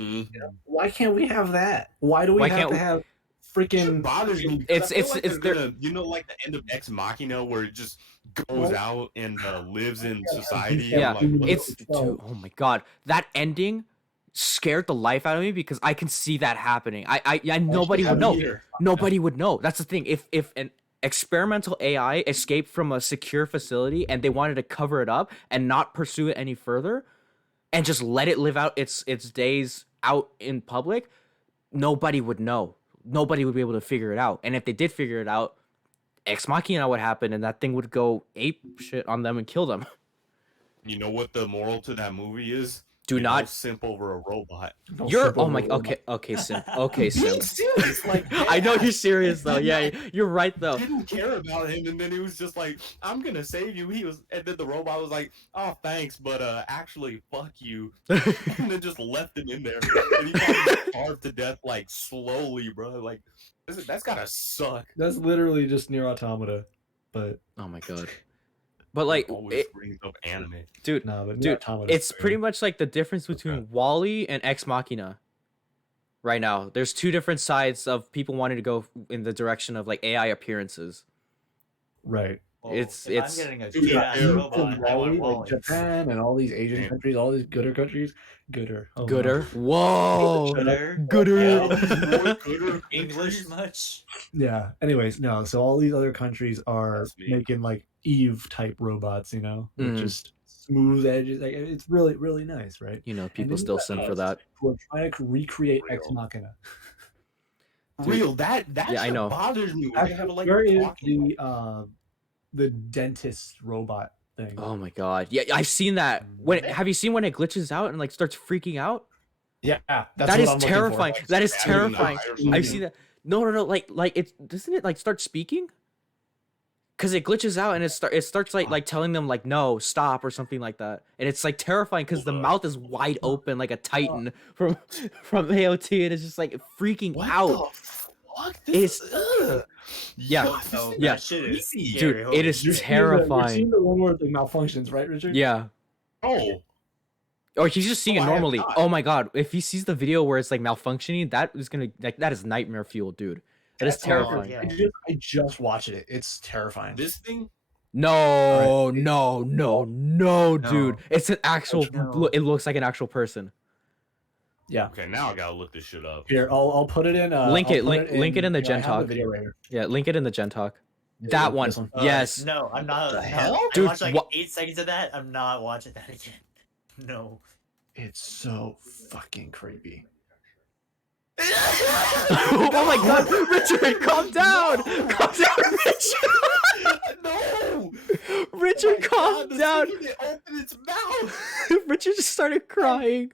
Mhm. Why can't we have that? Why do we Why have can't to we- have It freaking bothers me. It's- I feel it's- like it's they're their- gonna, like the end of Ex Machina, where it just goes What? out and lives in society. Yeah, I'm like, what it's the- dude, oh my god, that ending scared the life out of me because I can see that happening. I nobody would know. Nobody would know. That's the thing. If an experimental AI escaped from a secure facility and they wanted to cover it up and not pursue it any further and just let it live out its days out in public, nobody would know. Nobody would be able to figure it out. And if they did figure it out, Ex Machina would happen and that thing would go ape shit on them and kill them. You know what the moral to that movie is? Do You not don't simp over a robot. You're oh my okay Sim. Okay Sim. serious, like I know you're serious though. Yeah, you're right though. didn't care about him, and then he was just like, "I'm gonna save you." And then the robot was like, "Oh, thanks, but actually, fuck you," and then just left him in there, and he probably starved to death like slowly, bro. Like, that's gotta suck. That's literally just near automata. But Oh my god. But like Always brings up anime. dude, no, but dude, automata. it's pretty much like the difference between Wall-E and Ex Machina. Right now, there's two different sides of people wanting to go in the direction of like AI appearances. right. Well, It's- if it's- I'm getting a Dude, good-ass yeah, robot, I want Wall-E, like Wall-E. Japan and all these Asian Yeah. countries, all these gooder countries, gooder. Oh, Gooder. no. Whoa. Gooder. Gooder. English much? Yeah. Anyways, no. So all these other countries are That's me. making like Eve type robots, with Mm. just smooth edges. Like it's really, really nice, right? You know, And people then still you sim got for us that. who are trying to recreate Ex Real. Machina. Real, that Yeah, I know. bothers me. When they have like Where is talking the dentist robot thing? Oh my god. Yeah, I've seen that. When have you seen when it glitches out and like starts freaking out? Yeah, that's That what is I'm looking for. terrifying. That is stabbing in the terrifying. eye or I've something. seen that. No, like it doesn't it like start speaking? Cause it glitches out and it starts like telling them like no, stop or something like that. And it's like terrifying because the mouth is wide open like a titan from AOT and it's just like freaking What out. the fuck? This is, Yeah. Yuck, Oh, this Yeah. that shit is creepy. scary. Dude, Holy it is shit. You've seen terrifying. the one where it malfunctions, right, Richard? Yeah. Oh, Or he's just seeing Oh, it I have normally. not. Oh my god. If he sees the video where it's like malfunctioning, that is gonna like that is nightmare fuel, dude. That is That's terrifying. yeah. I just watched it. It's terrifying. this thing? No, no, dude. It's an actual. No. It looks like an actual person. Yeah. Okay, now I gotta look this shit up. Here, I'll put it in. Link I'll it, put link it in the here, I Gen have Talk. video right here. Yeah, link it in the Gen Talk. Yeah, That one. this one. Yes. No, I'm not. the no. hell? I Dude, watched like what- 8 seconds of that. I'm not watching that again. No. It's so fucking creepy. Oh my god, Richard, calm down. Calm down, Richard. No! Richard, calm God, the down. thing didn't open its mouth. Richard just started crying.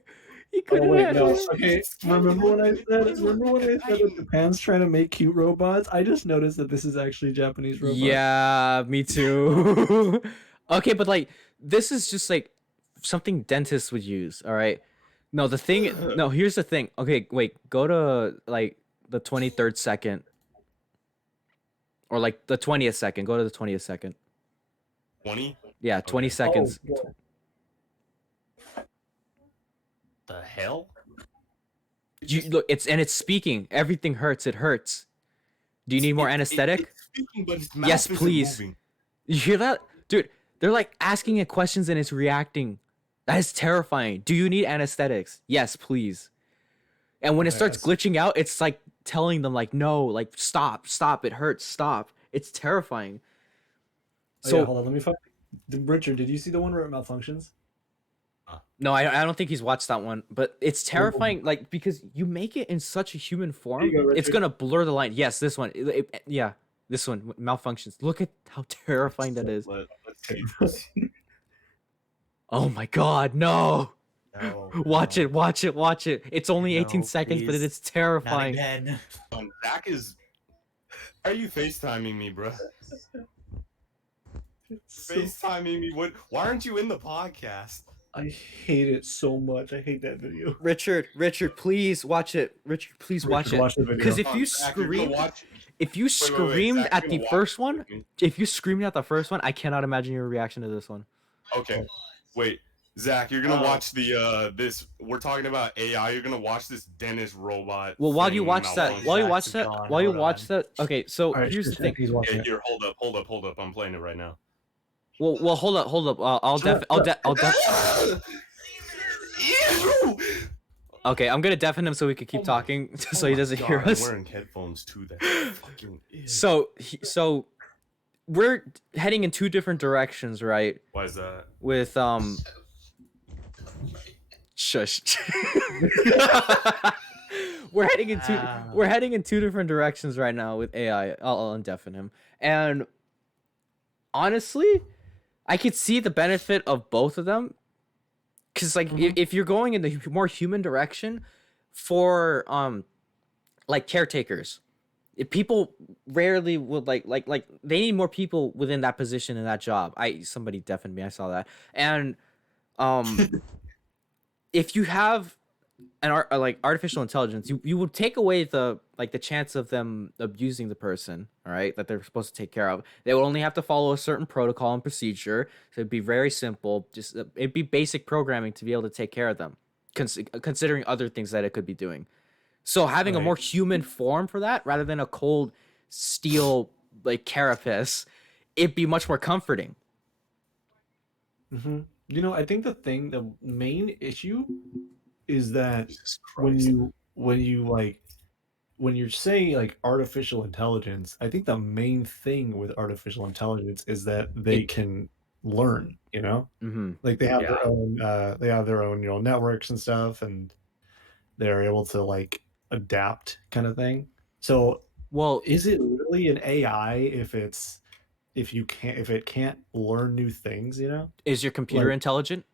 He Oh couldn't wait, handle no. it. Okay, remember when I said that Japan's trying to make cute robots? I just noticed that this is actually Japanese robots. Yeah, me too. Okay, but like this is just like something dentists would use, all right? No, here's the thing. Okay, wait, go to like the 23rd second or like the 20th second. Go to the 20th second. 20? Yeah, 20 Okay. seconds. Oh, The hell? You look, it's speaking. Everything hurts. It hurts. Do you need more anesthetic? It's speaking, but its mouth Yes, isn't please. moving. You hear that? Dude, they're like asking it questions and it's reacting. That is terrifying. Do you need anesthetics? Yes, please. And when it starts Yes. glitching out, it's like telling them like no, like stop, it hurts, stop. It's terrifying. Oh, So yeah, hold on, let me find. Richard, did you see the one where it malfunctions? no, I don't think he's watched that one, but it's terrifying like because you make it in such a human form, you go, it's Richard. going to blur the line. Yes, this one. Yeah, this one malfunctions. Look at how terrifying that is. Let's see this. Oh my god, no. No, Watch no, it. It's only 18 No, seconds, but please. it's Not terrifying. again. Zach is. Are you FaceTiming me, bro? FaceTiming me? What? Why aren't you in the podcast? I hate it so much. I hate that video. Richard, please watch it. Richard, please watch it. Watch the video. Because if Come you on, Zach, you're gonna screamed, watch- if you wait, screamed Zach, at you're the gonna watch first it one, with me? if you screamed at the first one, I cannot imagine your reaction to this one. Okay, wait, Zach, you're gonna Oh. watch the this. We're talking about AI. You're gonna watch this dentist robot. Well, while you thing watch that, malfunction. while you watch Zach's that, gone, while you hold watch on. that, okay. So All right, here's the thing. he's watching Yeah, it. here, hold up. I'm playing it right now. Well, hold up. I'll def. Ew! Okay, I'm gonna deafen him so we can keep Oh my- talking, so Oh he my doesn't God, hear I'm us. wearing headphones too. That fucking is. So we're heading in two different directions, right? Why is that? With shush. we're heading in two different directions right now with AI. I'll undeafen him. And honestly, I could see the benefit of both of them. Cause like if you're going in the more human direction for like caretakers, if people rarely would like they need more people within that position in that job. Somebody deafened me, I saw that. And if you have like artificial intelligence, you would take away the chance of them abusing the person, all right, that they're supposed to take care of. They would only have to follow a certain protocol and procedure, so it'd be very simple. Just it'd be basic programming to be able to take care of them, considering other things that it could be doing. So having a more human form for that, rather than a cold steel like carapace, it'd be much more comforting. Mm-hmm. You know, I think the main issue is that Jesus when Christ. you're saying like artificial intelligence, I think the main thing with artificial intelligence is that they can learn, you know? Mm-hmm. Like they have Yeah. their own neural networks and stuff, and they're able to like adapt kind of thing. So Well, is it really an AI if it can't learn new things, you know? is your computer Like- intelligent?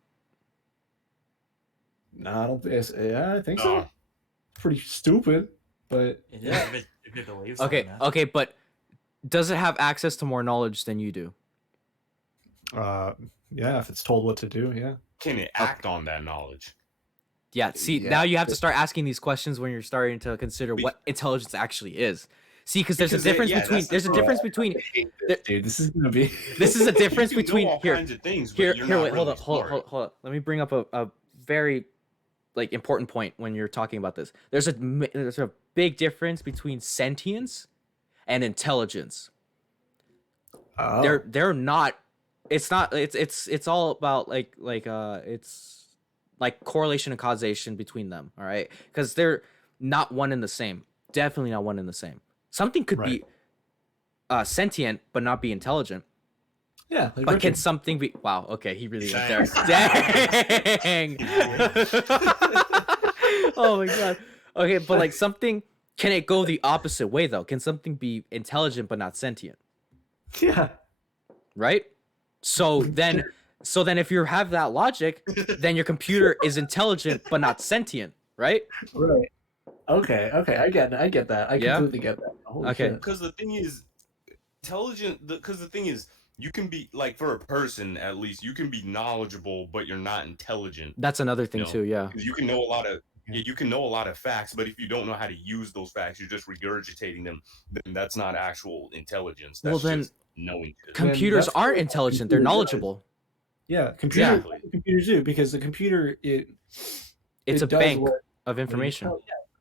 No, I don't think I think No. so. Pretty stupid, but Yeah. If it believes Okay, something, yeah. okay, but does it have access to more knowledge than you do? yeah, if it's told what to do, yeah. Can it act on that knowledge? Yeah, see, Yeah. now you have to start asking these questions when you're starting to consider what intelligence actually is. See, because there's a Because it- difference yeah, between that's the there's a problem. difference between Dude, this is gonna be. this is a difference You can between know all here kinds of things, but here you're here not wait hold really up hold smart. up. Let me bring up a very like important point when you're talking about this. There's a big difference between sentience and intelligence. Oh. They're not. It's not. It's all about it's like correlation and causation between them. All right, because they're not one and the same. Definitely not one and the same. Something could be sentient but not be intelligent. Yeah, like But can Richard. something be? Wow. Okay, he really went Dang. there. Dang. Oh my god. Okay, but like something, can it go the opposite way though? Can something be intelligent but not sentient? Yeah. Right? So then So then if you have that logic, then your computer is intelligent but not sentient, right? Right. Okay. I get that. I Yeah? completely get that. Holy Okay. shit. Because the thing is, because the thing is, you can be like, for a person at least, you can be knowledgeable, but you're not intelligent. That's another thing You know, too, yeah. because you can know a lot of Yeah. you can know a lot of facts, but if you don't know how to use those facts, you're just regurgitating them. Then that's not actual intelligence. That's Well, then just knowing shit. computers that's aren't what a intelligent, they're computer does. knowledgeable. Yeah, computers Exactly. do, because the computer It's it a does bank what of information.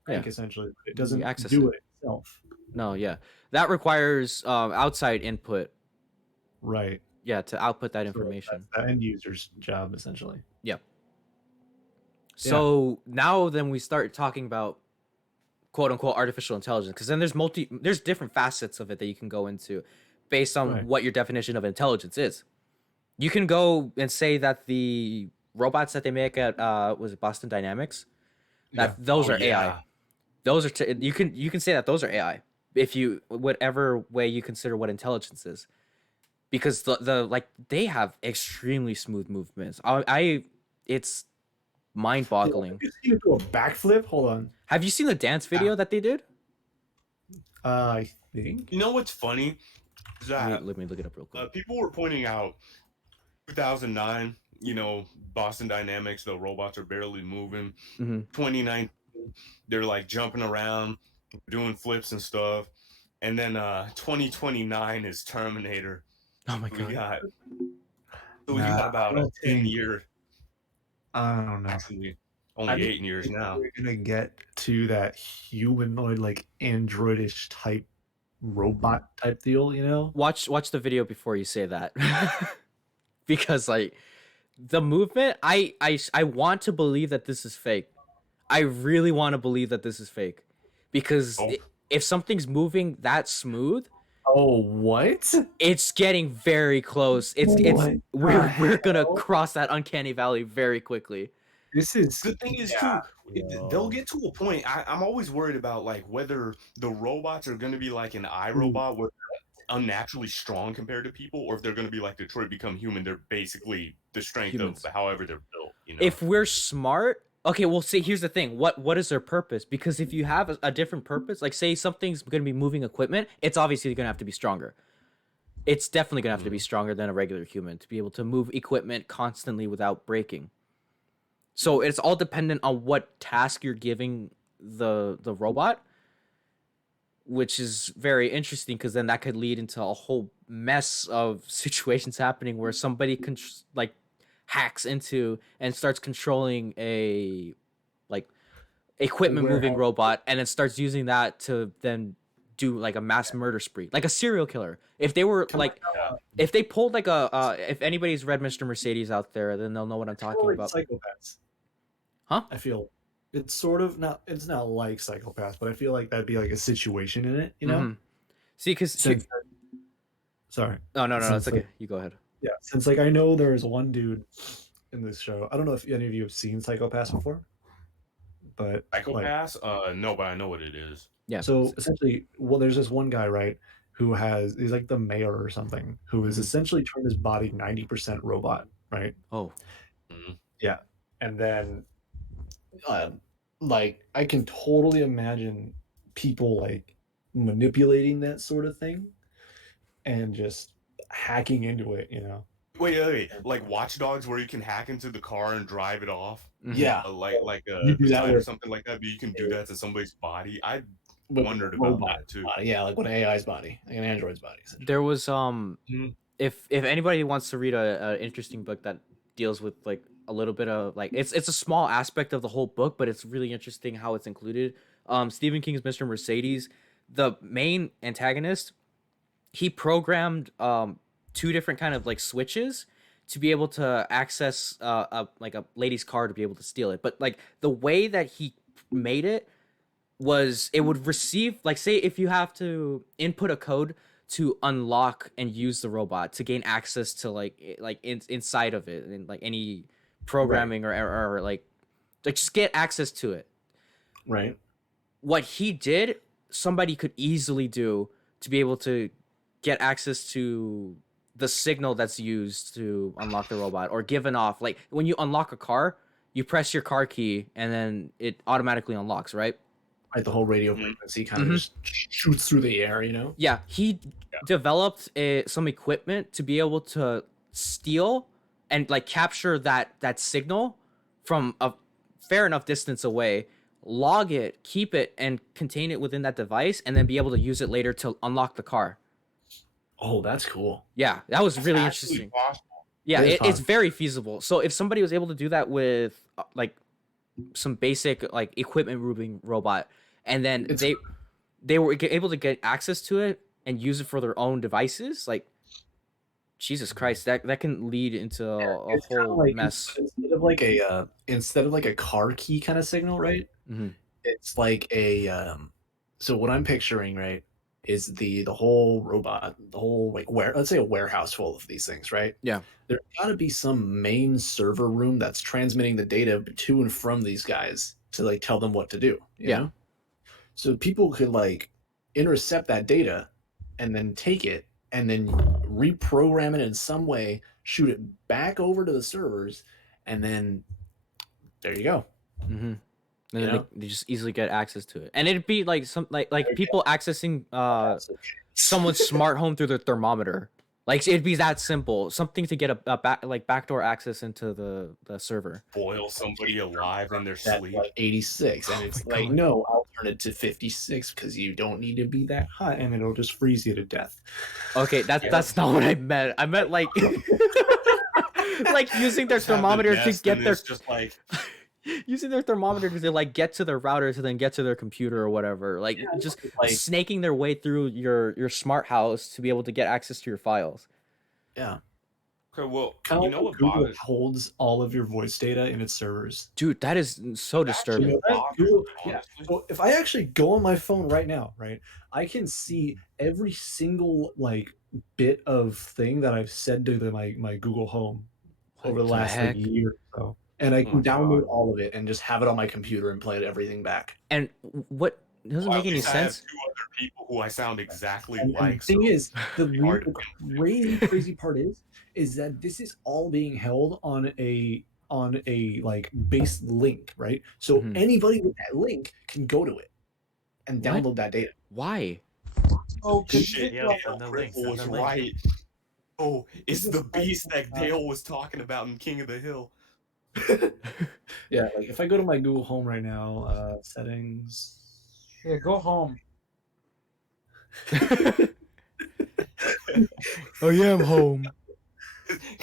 bank essentially. But it You doesn't access do it. it itself. No, yeah. That requires outside input, Right. yeah, to output that So information. that's the end user's job essentially. Yeah. So now then we start talking about quote unquote artificial intelligence, because then there's different facets of it that you can go into based on Right. what your definition of intelligence is. You can go and say that the robots that they make at was it Boston Dynamics, that those are AI. Those are you can say that those are AI if you whatever way you consider what intelligence is, because the like they have extremely smooth movements. It's mind-boggling. You see it do a backflip? Hold on. Have you seen the dance video that they did? I think. You know what's funny? Is that Let me look it up real quick. people were pointing out 2009, Boston Dynamics, the robots are barely moving. 2019, they're like jumping around, doing flips and stuff. And then 2029 is Terminator. Oh my god. We got about a 10-year. I don't know. Actually, only 8 years now. We're gonna get to that humanoid, like androidish type robot type deal, Watch the video before you say that. Because like the movement, I want to believe that this is fake. I really want to believe that this is fake, because if something's moving that smooth, oh, what? It's getting very close. We're gonna cross that uncanny valley very quickly. This is the thing is too. They'll get to a point. I'm always worried about like whether the robots are going to be like an iRobot, where they're unnaturally strong compared to people, or if they're going to be like Detroit Become Human. They're basically the strength of however they're built. If we're smart, okay. Well, see, here's the thing. What is their purpose? Because if you have a different purpose, like say something's going to be moving equipment, it's obviously going to have to be stronger. It's definitely going to have to be stronger than a regular human to be able to move equipment constantly without breaking. So it's all dependent on what task you're giving the robot, which is very interesting, because then that could lead into a whole mess of situations happening where somebody hacks into and starts controlling a equipment moving robot, and then starts using that to then do like a mass murder spree, like a serial killer. If they were if they pulled like if anybody's read Mr. Mercedes out there, then they'll know what I'm talking about. Psychopaths. Huh? I feel it's sort of not. It's not like Psychopaths, but I feel like that'd be like a situation in it. See, because sorry. No, it's okay. You go ahead. Yeah, since like I know there's one dude in this show. I don't know if any of you have seen Psychopaths before, but Psychopaths? No, but I know what it is. Yeah. So essentially, there's this one guy, right, he's like the mayor or something, who has essentially turned his body 90% robot, right? Oh. Yeah, and then, like I can totally imagine people like manipulating that sort of thing, and just hacking into it, Wait, like Watch Dogs, where you can hack into the car and drive it off. Yeah, like you do that or with something like that, but you can do that to somebody's body. I with wondered about that too. body. Yeah, like with an AI's body, like an android's body. There was if anybody wants to read a interesting book that deals with like a little bit of like it's a small aspect of the whole book, but it's really interesting how it's included. Stephen King's Mr. Mercedes, the main antagonist, he programmed 2 different kind of like switches to be able to access a lady's car to be able to steal it. But like the way that he made it was, it would receive, like say if you have to input a code to unlock and use the robot to gain access to inside of it, and like any programming or like just get access to it. Right. What he did, somebody could easily do to be able to get access to the signal that's used to unlock the robot or given off. Like when you unlock a car, you press your car key and then it automatically unlocks, right? Right, the whole radio frequency kind of just shoots through the air, you know? Yeah, he developed some equipment to be able to steal and like capture that signal from a fair enough distance away, log it, keep it, and contain it within that device, and then be able to use it later to unlock the car. Oh, that's cool. Yeah, that was really Actually interesting. possible. Yeah, It is it's possible. very feasible. So if somebody was able to do that with like some basic like equipment moving robot, and then It's- they were able to get access to it and use it for their own devices, like Jesus Christ, that can lead into a it's kinda whole like mess. instead of like a car key kind of signal, right? Hmm. It's like a so what I'm picturing, right, is the whole robot, the whole like let's say a warehouse full of these things, right? Yeah. There's got to be some main server room that's transmitting the data to and from these guys to like tell them what to do, you Yeah. know? So people could like intercept that data and then take it and then reprogram it in some way, shoot it back over to the servers, and then there you go. Mm-hmm. And You then know? they just easily get access to it, and it'd be like some like people accessing someone's smart home through their thermometer. Like it'd be that simple, something to get a backdoor access into the server. Boil somebody alive in their That's sleep. like 86, and it's my like, God. no, I'll turn it to 56 because you don't need to be that hot, and it'll just freeze you to death. Okay, that's not what I meant. I meant like like using their Just have the thermometer to nest get and their it's just like using their thermometer to like get to their router to then get to their computer or whatever. Like Yeah, just like- snaking their way through your smart house to be able to get access to your files. Yeah. okay, well, Kind of you like know how what Google bothers holds all of your voice data in its servers. Dude, that is so You disturbing. know that? bothers Google, me, yeah. honestly. So if I actually go on my phone right now, right, I can see every single like bit of thing that I've said to my Google Home over the the last like heck? year or so, and I Oh can my download God. all of it and just have it on my computer and play everything back. And what doesn't Well, make at any least I have sense? 2 other people who I sound exactly And the like. thing so is, the it'd be hard real to crazy part is that this is all being held on a like base link, right? So Mhm. anybody with that link can go to it and What? download that data. Why? Oh, Shit, Yeah, Dale send the link, Cripple send was the link. right. Oh, it's This the is beast like, that Dale was talking about in King of the Hill. Yeah, like if I go to my Google Home right now, settings. yeah, go home. Oh yeah, I'm home.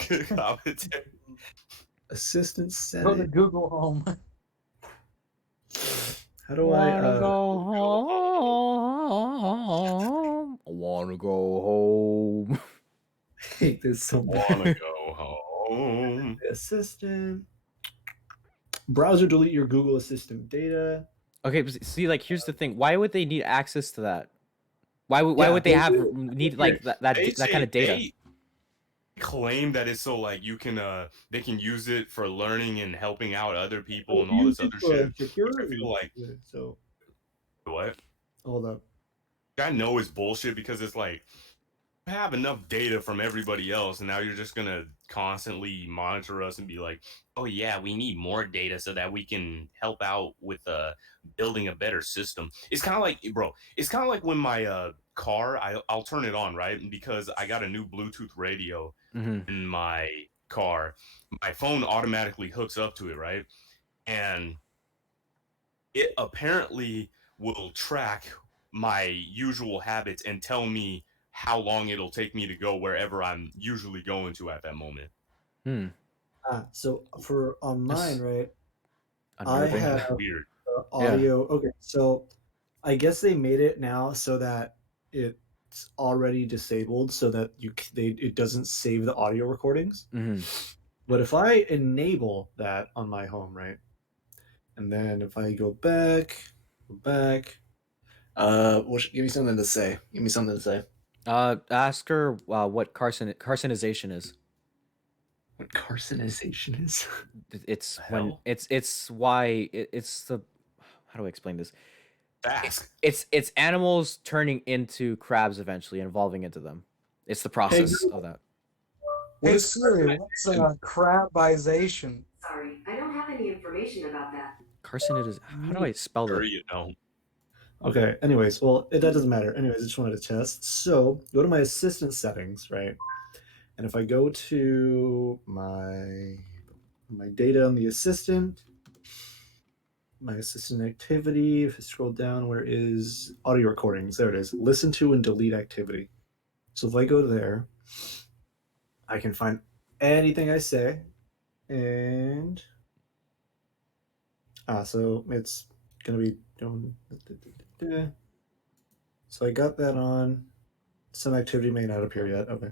Good commentary. Assistant Go to setting. Google Home. How do I go home. I wanna go home. hate this so Wanna bad? go home. Assistant. Browser delete your Google Assistant data. Okay, but see, like here's the thing. Why would they need access to that? Why Yeah, would they they have do. need like that They that kind of data? They claim that it's so like you can they can use it for learning and helping out other people and all this other shit. Security. I feel like So what? hold up. I know it's bullshit because it's like you have enough data from everybody else, and now you're just gonna constantly monitor us and be like, "Oh yeah, we need more data so that we can help out with building a better system." It's kind of like, bro. It's kind of like when my car, I'll turn it on, right? Because I got a new Bluetooth radio Mhm. in my car. My phone automatically hooks up to it, right? And it apparently will track my usual habits and tell me how long it'll take me to go wherever I'm usually going to at that moment. Hmm. So for on mine, right? I Unnerving. have Weird. audio. Okay, so I guess they made it now so that it's already disabled, so that it doesn't save the audio recordings. Mhm. But if I enable that on my home, right, and then if I go back, give me something to say. Give me something to say. Ask her what carcinization is. What carcinization is? It's The when hell? it's why it's the how do I explain this? Ask. It's animals turning into crabs eventually and evolving into them. It's the process Google. of that. Hey Siri, what's crabization? Sorry, I don't have any information about that. Carcinid how do I spell Sure that? you don't. Okay, anyways, well, that doesn't matter. Anyways, I just wanted to test. So, go to my assistant settings, right? And if I go to my data on the assistant, my assistant activity, if I scroll down, where is audio recordings? There it is. Listen to and delete activity. So if I go there, I can find anything I say, and so it's gonna be doing. So I got that on. Some activity may not appear yet. Okay.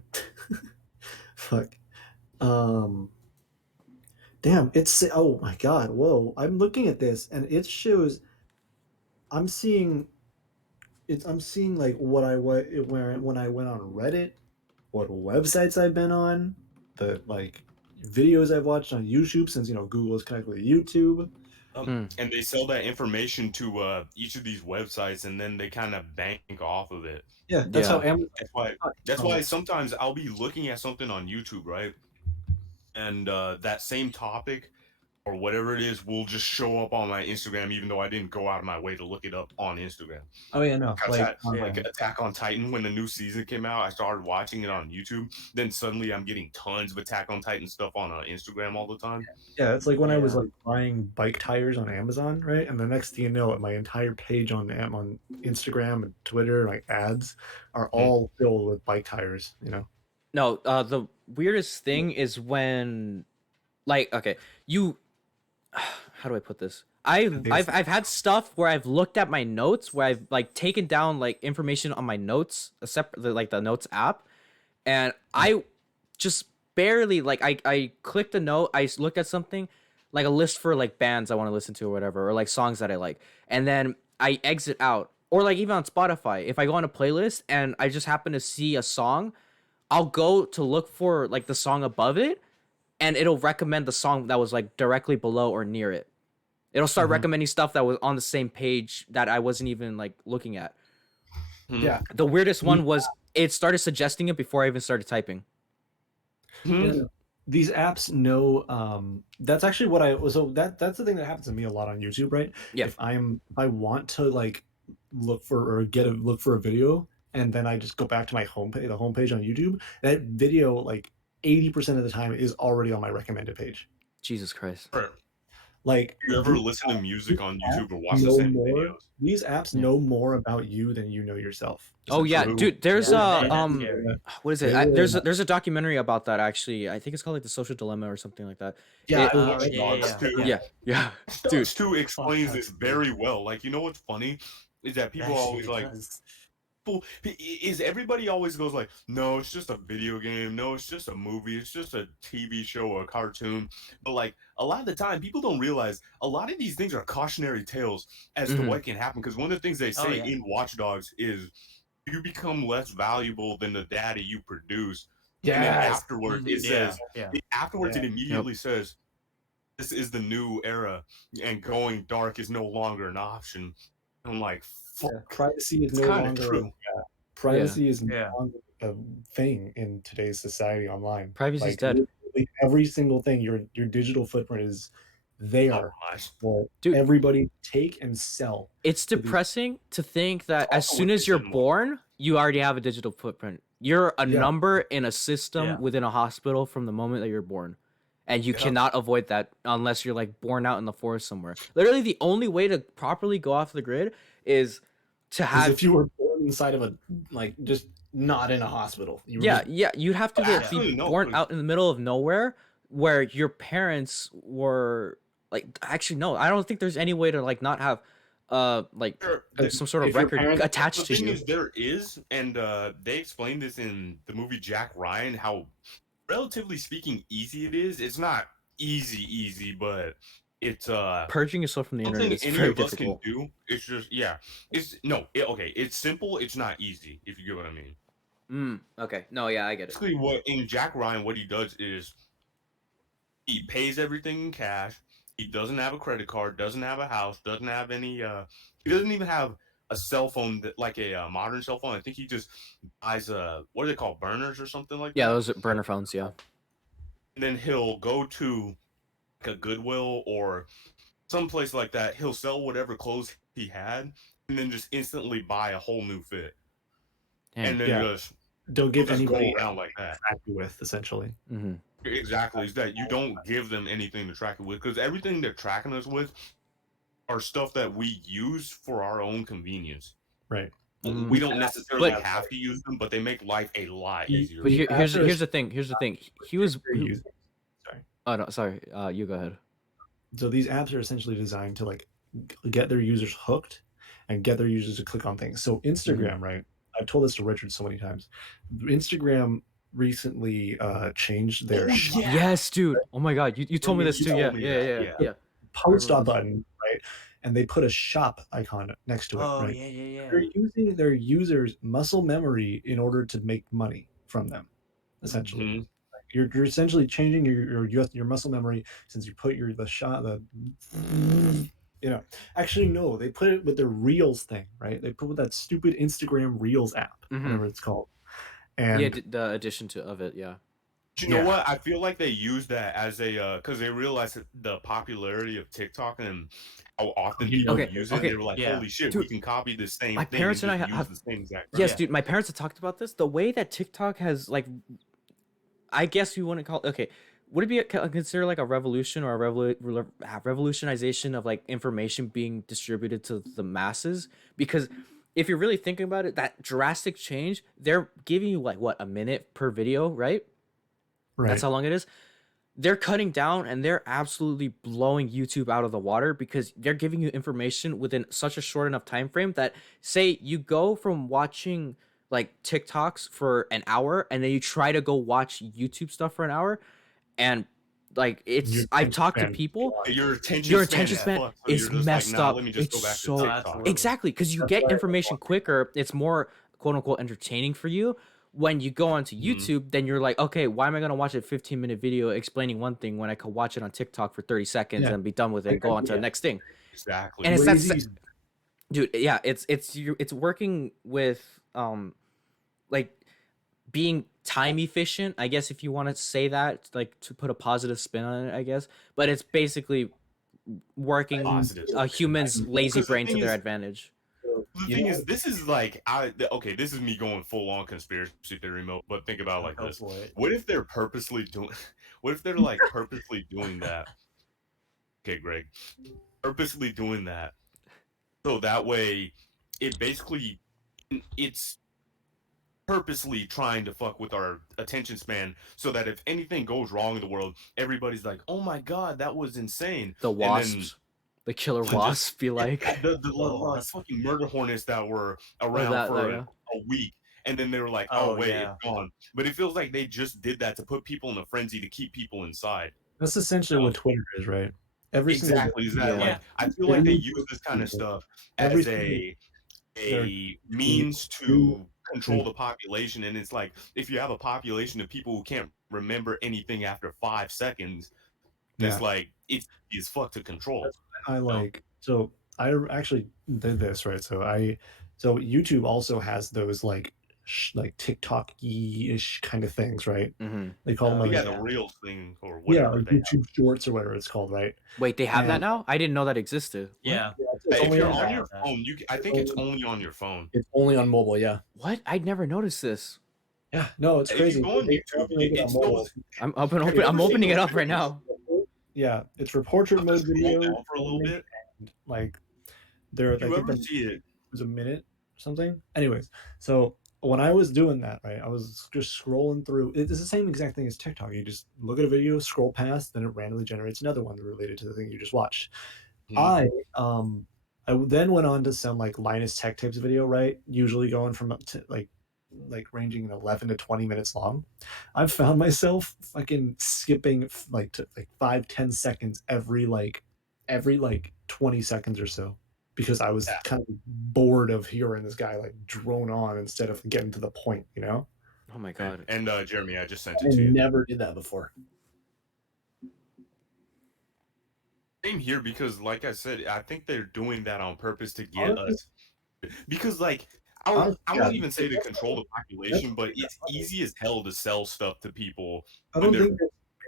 Fuck. Damn, oh my god, whoa. I'm looking at this and it shows I'm seeing I'm seeing like what I when I went on Reddit, what websites I've been on, the like videos I've watched on YouTube since Google is connected with YouTube. And they sell that information to each of these websites, and then they kind of bank off of it. Yeah, that's how Amazon. That's why sometimes I'll be looking at something on YouTube, right? And that same topic or whatever it is will just show up on my Instagram, even though I didn't go out of my way to look it up on Instagram. Oh yeah, no, like Attack on Titan, when the new season came out, I started watching it on YouTube. Then suddenly I'm getting tons of Attack on Titan stuff on Instagram all the time. Yeah, it's like when I was like buying bike tires on Amazon, right? And the next thing you know, my entire page on Instagram and Twitter, like ads, are all filled with bike tires. No, the weirdest thing is when, like, okay, how do I put this? I've had stuff where I've looked at my notes, where I've like taken down like information on my notes, like the notes app, and I just barely I clicked a note, I looked at something, like a list for like bands I want to listen to or whatever, or like songs that I like, and then I exit out. Or like even on Spotify, if I go on a playlist and I just happen to see a song, I'll go to look for like the song above it, and it'll recommend the song that was like directly below or near it. It'll start recommending stuff that was on the same page that I wasn't even like looking at. Yeah. The weirdest one was it started suggesting it before I even started typing. These apps know that's actually what that's the thing that happens to me a lot on YouTube, right? Yeah. If I want to like look for a video, and then I just go back to my homepage, the homepage on YouTube, that video like 80% of the time is already on my recommended page. Jesus Christ. Like, you ever listen to music on YouTube or watch the same videos? These apps know more about you than you know yourself. Oh yeah, dude. There's what is it? There's a documentary about that actually. I think it's called like The Social Dilemma or something like that. Yeah, yeah. Dude, Stu explains this very well. Like, you know what's funny is that people always like. Is everybody always goes like, no, it's just a video game, no, it's just a movie, it's just a TV show or a cartoon. But like a lot of the time people don't realize a lot of these things are cautionary tales as to what can happen, because one of the things they say in Watch Dogs is you become less valuable than the data you produce. And then afterwards it says afterwards it immediately says this is the new era and going dark is no longer an option. I'm like, privacy is no longer privacy is no longer a thing in today's society online. Privacy is dead. Every single thing, your digital footprint is there for everybody to take and sell. It's depressing to think that as soon as you're born, you already have a digital footprint. You're a number in a system within a hospital from the moment that you're born. And you cannot avoid that unless you're like born out in the forest somewhere. Literally, the only way to properly go off the grid is to have. If you were born inside of just not in a hospital. You'd have to be born out in the middle of nowhere where your parents were like. Actually, no, I don't think there's any way to like not have some sort of record attached to you. There is, and they explained this in the movie Jack Ryan, how relatively speaking easy it is. It's not easy, but it's purging yourself from the internet is very difficult. Can do. It's just it's simple, it's not easy, if you get what I mean. Okay. No, yeah, I get it. Basically what in Jack Ryan, what he does is he pays everything in cash. He doesn't have a credit card, doesn't have a house, doesn't have any he doesn't even have a cell phone that like a modern cell phone. I think he just buys what are they called, burners or something like that? Yeah, those are burner phones, yeah. and then he'll go to like a Goodwill or someplace like that. He'll sell whatever clothes he had, and then just instantly buy a whole new fit, and then just don't give just go anybody around like that. to track you with, essentially. Mm-hmm. Exactly, is that you don't give them anything to track it with, because everything they're tracking us with are stuff that we use for our own convenience. Right. We don't necessarily have to use them, but they make life a lot easier. But here's the thing. He was. Sorry. Oh no, sorry. You go ahead. So these apps are essentially designed to like get their users hooked and get their users to click on things. So Instagram, right? I've told this to Richard so many times. Instagram recently changed their Yes, dude. Oh my god, you told me this too. Yeah. post a button, right? And they put a shop icon next to it. Oh right? yeah. They're using their users' muscle memory in order to make money from them, essentially. Mhm. Like, you're essentially changing your muscle memory since you put actually no, they put it with their Reels thing, right? They put with that stupid Instagram Reels app, whatever it's called. And Yeah, the addition of it, yeah. You know what? I feel like they use that as a because they realized the popularity of TikTok and how often people use it. They were like, "Holy shit, dude, we can copy the same." My thing parents and I just have use the same exact. Yes, dude. My parents have talked about this. The way that TikTok has like, I guess you want to call it, would it be considered like a revolution or a revolutionization of like information being distributed to the masses? Because if you're really thinking about it, that drastic change, they're giving you like what, a minute per video, right? That's how long it is. They're cutting down and they're absolutely blowing YouTube out of the water because they're giving you information within such a short enough time frame that, say you go from watching like TikToks for an hour and then you try to go watch YouTube stuff for an hour, and like I've talked to people, your attention span is messed up. It's so exactly because you get information quicker. It's more quote unquote entertaining for you. When you go onto YouTube, then you're like, okay, why am I gonna watch a 15-minute video explaining one thing when I could watch it on TikTok for 30 seconds and be done with it and go on to the next thing? Exactly. And it's that, dude. Yeah, it's working with like being time efficient, I guess, if you want to say that, like to put a positive spin on it, I guess. But it's basically working a human's lazy brain to their advantage. The thing is, this is like, this is me going full on conspiracy theory mode, but think about it like this. What if they're purposely doing, purposely doing that? Okay, Greg. Purposely doing that. So that way, it's purposely trying to fuck with our attention span so that if anything goes wrong in the world, everybody's like, oh my god, that was insane. The wasps. The killer wasps be like the fucking murder hornets that were around for a week, and then they were like, "Oh wait, it's gone." But it feels like they just did that to put people in a frenzy to keep people inside. That's essentially what Twitter is, right? Exactly. Is that like? I feel like they use this kind of stuff as a means to control the population, and it's like if you have a population of people who can't remember anything after 5 seconds, it's like it's fuck to control. So I actually did this, right? So YouTube also has those like TikTok-ish kind of things, right? They call them the Reels thing or whatever. YouTube Shorts or whatever it's called, right? Wait, they have that now? I didn't know that existed. Yeah. If you're on your phone, I think it's only on your phone. It's only on mobile, yeah. What? I'd never noticed this. Yeah, no, it's crazy. If you go on YouTube, I'm opening it up right now. Yeah, it's for portrait mode video for a little bit. Like there, you ever see it? It was a minute or something. Anyways, so when I was doing that, right, I was just scrolling through. It's the same exact thing as TikTok. You just look at a video, scroll past, then it randomly generates another one related to the thing you just watched. I then went on to some like Linus Tech Tips video, right? Usually going from up to like ranging in 11 to 20 minutes long. I've found myself fucking skipping like 5-10 seconds every 20 seconds or so because I was kind of bored of hearing this guy like drone on instead of getting to the point, you know? Oh my god. And Jeremy, I just sent it to you. I never did that before. Same here because like I said, I think they're doing that on purpose to get us. Because like I won't even say to control the population, but it's easy as hell to sell stuff to people. I don't think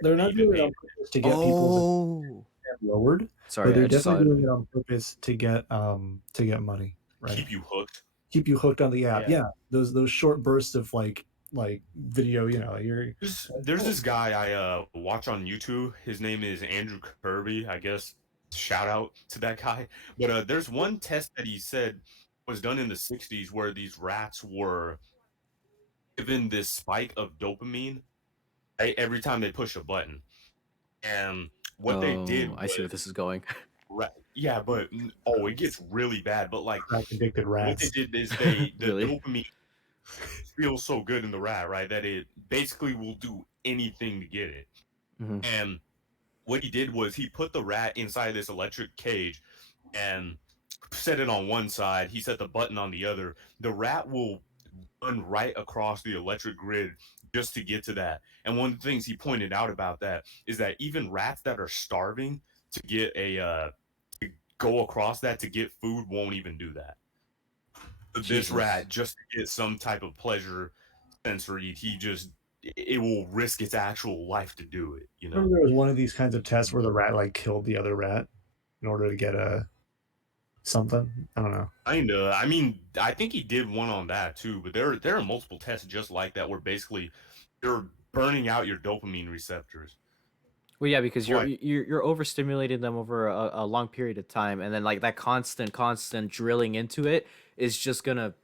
they're not doing it on purpose to get people lowered. Sorry, but they're I just saw definitely it. doing it on purpose to get money, right? Keep you hooked. Keep you hooked on the app. Yeah. Yeah, those short bursts of like video. You know, you're There's this guy I watch on YouTube. His name is Andrew Kirby. I guess shout out to that guy. But there's one test that he said was done in the 60s where these rats were given this spike of dopamine, right, every time they push a button. And what they did I see where was this is going. yeah, but it gets really bad. But like crack addicted what they rats. did is the Really? dopamine feels so good in the rat, right, that it basically will do anything to get it. Mhm. And what he did was he put the rat inside this electric cage and set it on one side. He set the button on the other. The rat will run right across the electric grid just to get to that. And one of the things he pointed out about that is that even rats that are starving to get to go across that to get food won't even do that. This Jesus. rat, just to get some type of pleasure sensory, it will risk its actual life to do it, you know. Remember there was one of these kinds of tests where the rat like killed the other rat in order to get a something. I don't know. Kinda. I mean, I think he did one on that too, but there are multiple tests just like that where basically you're burning out your dopamine receptors. Well, yeah, because What? you're overstimulating them over a long period of time, and then like that constant drilling into it is just gonna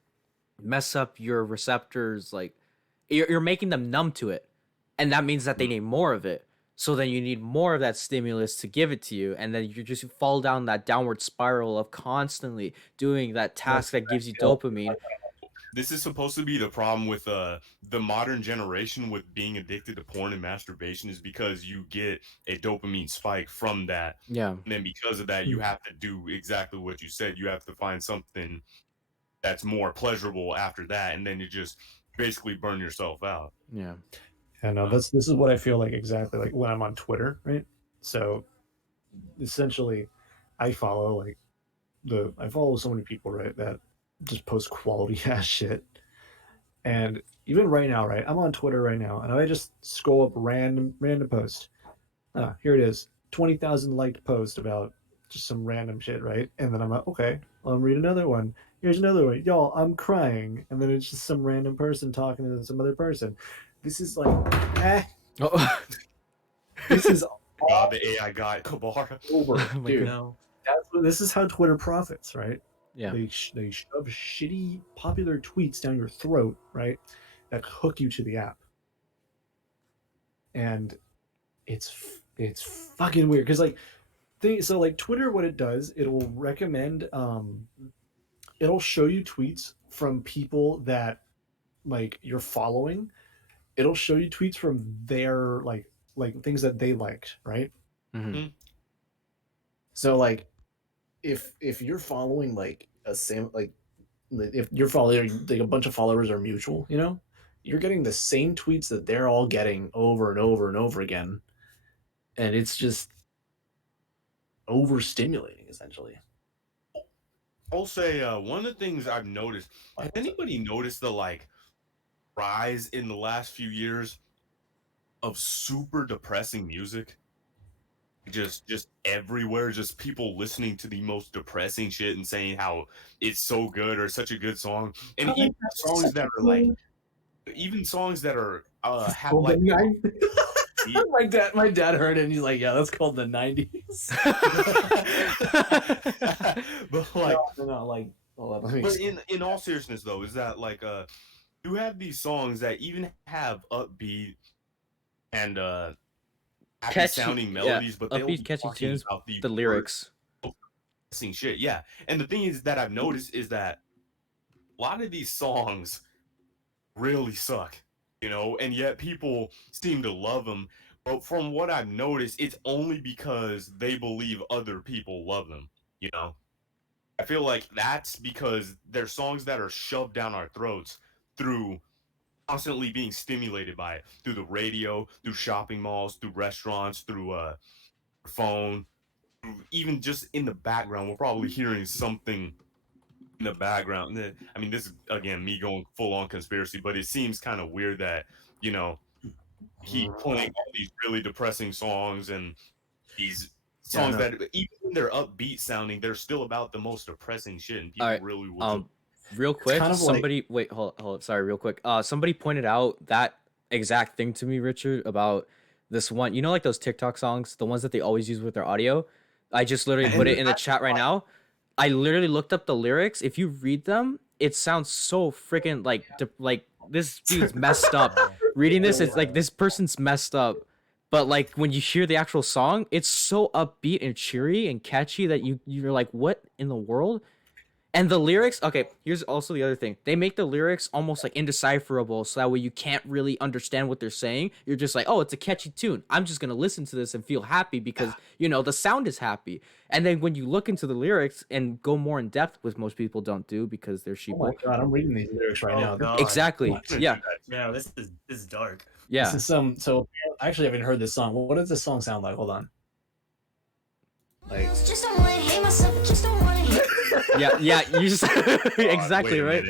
mess up your receptors. Like you're making them numb to it, and that means that they need more of it. So then you need more of that stimulus to give it to you, and then you just fall down that downward spiral of constantly doing that task that gives you dopamine. This is supposed to be the problem with the modern generation with being addicted to porn and masturbation is because you get a dopamine spike from that. Yeah. And then because of that, you have to do exactly what you said. You have to find something that's more pleasurable after that, and then you just basically burn yourself out. Yeah. And this is what I feel like exactly like when I'm on Twitter, right? So essentially, I follow I follow so many people, right, that just post quality ass shit. And even right now, right, I'm on Twitter right now, and I just scroll up random post. Here it is, 20,000 liked post about just some random shit, right? And then I'm like, okay, I'll read another one. Here's another one. Y'all, I'm crying. And then it's just some random person talking to some other person. This is like, Oh, this is God, the AI guy, Kabar. over, Oh my dude. God. This is how Twitter profits, right? Yeah. They shove shitty popular tweets down your throat, right? That hook you to the app. And it's fucking weird because so like Twitter, what it does, it will recommend it'll show you tweets from people that like you're following. It'll show you tweets from their like things that they liked, right? Mhm. So like if you're following like if you're following like a bunch of followers are mutual, you know, you're getting the same tweets that they're all getting over and over and over again, and it's just overstimulating essentially. I'll say one of the things I've noticed. Has anybody noticed the rise in the last few years of super depressing music? Just everywhere, just people listening to the most depressing shit and saying how it's so good or such a good song, and even songs that are have like my dad heard it and he's like, yeah, that's called the 90s. but like no, like hold on, let me but in all seriousness though, is that you have these songs that even have upbeat and happy Catchy, sounding melodies, but they'll be upbeat, catchy talking tunes. about The lyrics. depressing shit. Yeah, and the thing is that I've noticed is that a lot of these songs really suck, you know, and yet people seem to love them. But from what I've noticed, it's only because they believe other people love them, you know. I feel like that's because they're songs that are shoved down our throats through constantly being stimulated by it through the radio, through shopping malls, through restaurants, through phone, even just in the background. We're probably hearing something in the background. I mean, this is again me going full on conspiracy, but it seems kind of weird that, you know, keep playing all these really depressing songs and these songs that even when they're upbeat sounding, they're still about the most depressing shit, and people really will. Real quick, kind of somebody wait, hold, sorry, real quick. Somebody pointed out that exact thing to me, Richard, about this one. You know, like those TikTok songs, the ones that they always use with their audio. I just literally put it in the chat right now. I literally looked up the lyrics. If you read them, it sounds so freaking like this dude's messed up. Reading this, it's like this person's messed up. But like when you hear the actual song, it's so upbeat and cheery and catchy that you're like, what in the world? And the lyrics, okay, here's also the other thing. They make the lyrics almost like indecipherable, so that way you can't really understand what they're saying. You're just like, oh, it's a catchy tune. I'm just going to listen to this and feel happy because, you know, the sound is happy. And then when you look into the lyrics and go more in depth, which most people don't do because they're sheeple. Oh my god, I'm reading these lyrics right now. God. Exactly. Yeah. Yeah, this is dark. Yeah. This is so I actually haven't heard this song. What does this song sound like? Hold on. Like Just don't wanna hate myself, just don't wanna hate. yeah, you just exactly right.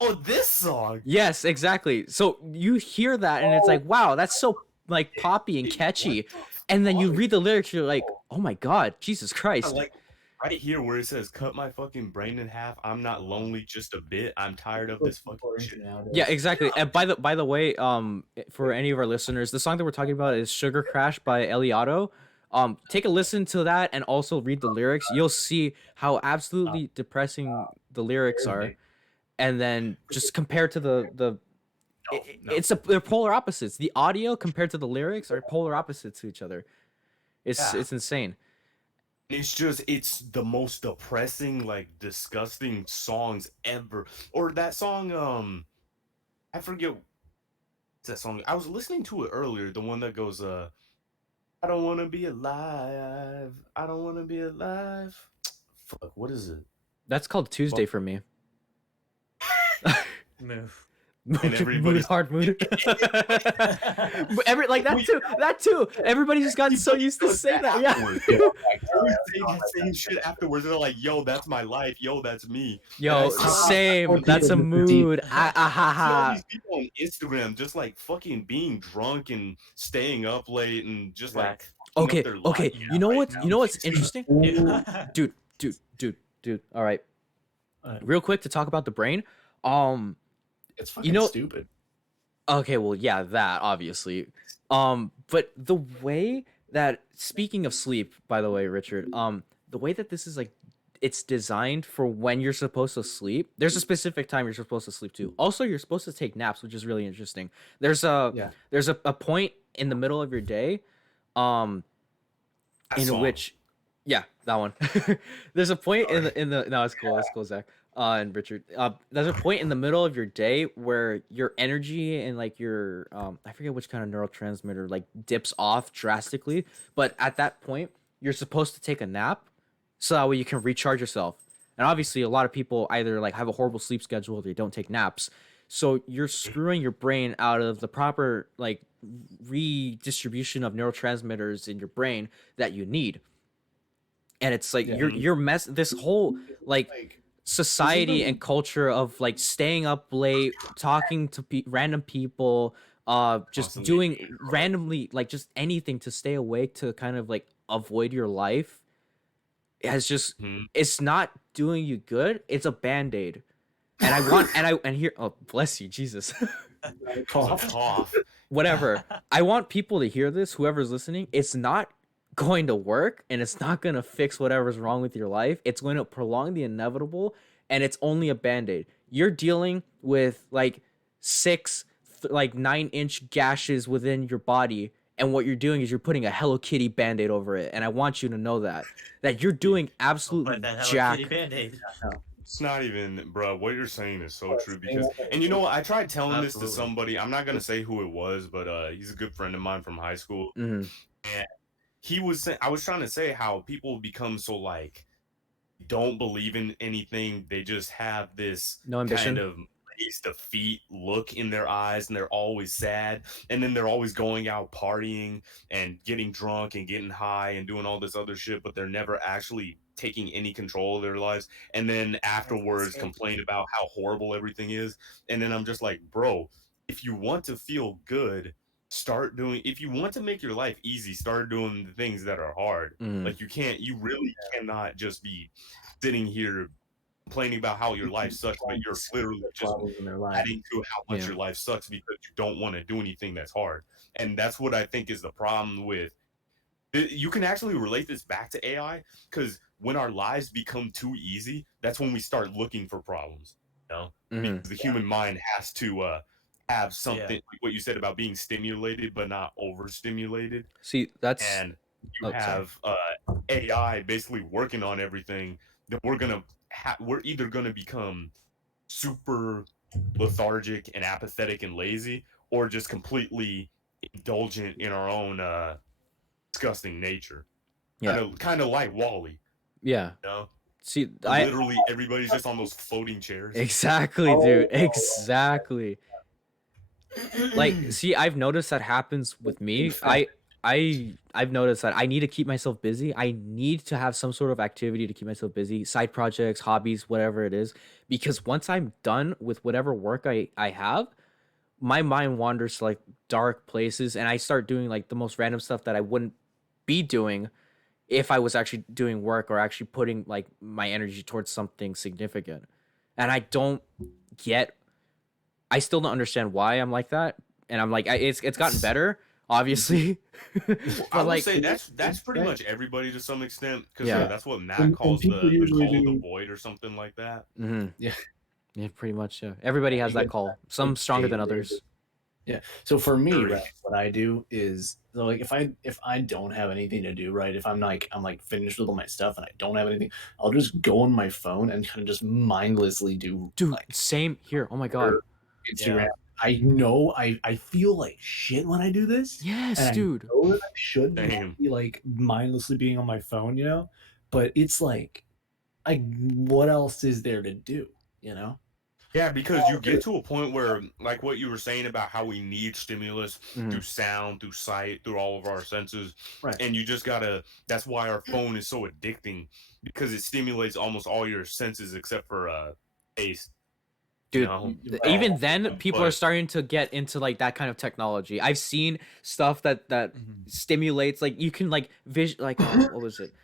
Oh, this song. Yes, exactly. So you hear that and it's like, wow, that's so like poppy and catchy. And then you read the lyrics, you're like, oh my god, Jesus Christ. Like right here where it says, "Cut my fucking brain in half. I'm not lonely just a bit. I'm tired of this fucking shit." Yeah, exactly. And by the way, for any of our listeners, the song that we're talking about is "Sugar Crash" by Eliotto. Take a listen to that and also read the lyrics. You'll see how absolutely depressing the lyrics are, and then just compared to they're polar opposites. The audio compared to the lyrics are polar opposites to each other. It's insane. It's the most depressing, like disgusting songs ever. Or that song, I forget what's that song. I was listening to it earlier, the one that goes, I don't wanna be alive. I don't wanna be alive. Fuck, what is it? That's called Tuesday for me. Move. Mood, hard mood. Like that too. Everybody's just gotten so used to saying that. Yeah. Saying shit afterwards. They're like, "Yo, that's my life. Yo, that's me." Yo, same. That's a mood. All these people on Instagram just like fucking being drunk and staying up late and just like. Okay. You know what's interesting? Dude. All right. Real quick to talk about the brain. It's fucking stupid. Okay, well, yeah, that obviously. But the way that, speaking of sleep, by the way, Richard, the way that this is like, it's designed for when you're supposed to sleep. There's a specific time you're supposed to sleep too. Also, you're supposed to take naps, which is really interesting. There's a point in the middle of your day, which, yeah, that one. There's a point in the no, it's cool, Zach. And Richard, there's a point in the middle of your day where your energy and like your I forget which kind of neurotransmitter like dips off drastically, but at that point you're supposed to take a nap so that way you can recharge yourself. And obviously a lot of people either like have a horrible sleep schedule or they don't take naps, so you're screwing your brain out of the proper like redistribution of neurotransmitters in your brain that you need. And it's like this whole like society and culture of like staying up late, talking to random people, just doing randomly like just anything to stay awake to kind of like avoid your life has just it's not doing you good. It's a band-aid. And I want and here, oh bless you, Jesus. Cough. Whatever. I want people to hear this, whoever's listening. It's not going to work and it's not going to fix whatever's wrong with your life. It's going to prolong the inevitable, and it's only a band-aid. You're dealing with like 9-inch gashes within your body, and what you're doing is you're putting a Hello Kitty band-aid over it. And I want you to know that you're doing absolutely jack. It's not even, bro. What you're saying is so true because, and you know what? I tried telling this to somebody. I'm not gonna say who it was, but he's a good friend of mine from high school, and he was saying, I was trying to say how people become so like don't believe in anything. They just have this kind of defeat look in their eyes, and they're always sad, and then they're always going out partying and getting drunk and getting high and doing all this other shit, but they're never actually taking any control of their lives, and then afterwards complain about how horrible everything is. And then I'm just like, bro, if you want to feel good, start doing. If you want to make your life easy, start doing the things that are hard. Like you really cannot just be sitting here complaining about how your life sucks, but you're literally just adding to how much your life sucks because you don't want to do anything that's hard. And that's what I think is the problem with. You can actually relate this back to AI because when our lives become too easy, that's when we start looking for problems. You know, because the human mind has to have something like what you said about being stimulated but not overstimulated. See, that's And you have AI basically working on everything. That we're either gonna become super lethargic and apathetic and lazy, or just completely indulgent in our own disgusting nature. Kind of like Wally. Yeah. You know? See, Literally everybody's just on those floating chairs. Exactly, dude. Exactly. Like, see, I've noticed that happens with me. I've noticed that I need to keep myself busy. I need to have some sort of activity to keep myself busy, side projects, hobbies, whatever it is. Because once I'm done with whatever work I have, my mind wanders to like dark places and I start doing like the most random stuff that I wouldn't be doing if I was actually doing work or actually putting like my energy towards something significant. And I don't get I still don't understand why I'm like that. And I'm like it's gotten better, obviously. I But would say that's pretty much everybody to some extent because Yeah. that's what Matt calls the call of the void or something like that. Yeah, pretty much. Yeah, everybody has that call. Some stronger than others. Yeah. So for me, right, what I do is so like if I don't have anything to do, right, if I'm like finished with all my stuff and I don't have anything, I'll just go on my phone and kind of just mindlessly do Dude, same here. Oh my god. Instagram. I know I feel like shit when I do this. Yes, and dude. I know that I should be like mindlessly being on my phone, you know? But it's like what else is there to do, you know? Yeah, because you get to a point where, like what you were saying about how we need stimulus through sound, through sight, through all of our senses. Right. And you just gotta, that's why our phone is so addicting because it stimulates almost all your senses except for taste. Dude, You know? even then, people are starting to get into like that kind of technology. I've seen stuff that stimulates, like you can like what was it?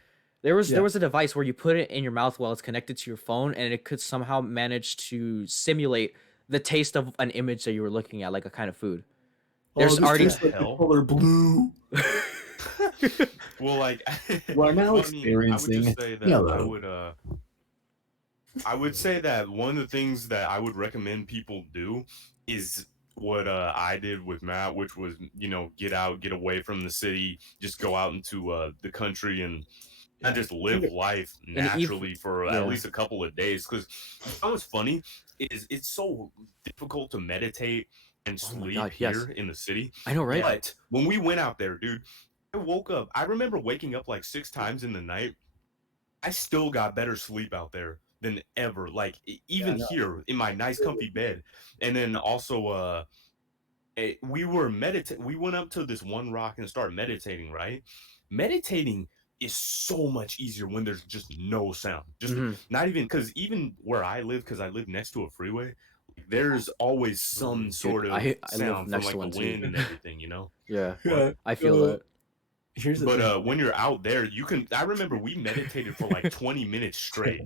There was a device where you put it in your mouth while it's connected to your phone, and it could somehow manage to simulate the taste of an image that you were looking at, like a kind of food. There's already like the color blue. Well, like We're now I experiencing. would just say that I would say that one of the things that I would recommend people do is what I did with Matt, which was, you know, get out, get away from the city, just go out into the country and just live life naturally for at least a couple of days. Because what's funny is it's so difficult to meditate and sleep here in the city. I know, right? But when we went out there, dude, I woke up. I remember waking up like 6 times in the night. I still got better sleep out there than ever. Like even here in my nice comfy bed. And then also we went up to this one rock and started meditating, right? Meditating is so much easier when there's just no sound. Just not even because even where I live, because I live next to a freeway, there's always some sort of sound from like the wind and everything, you know? Yeah. I feel that. When you're out there, I remember we meditated for like 20 minutes straight.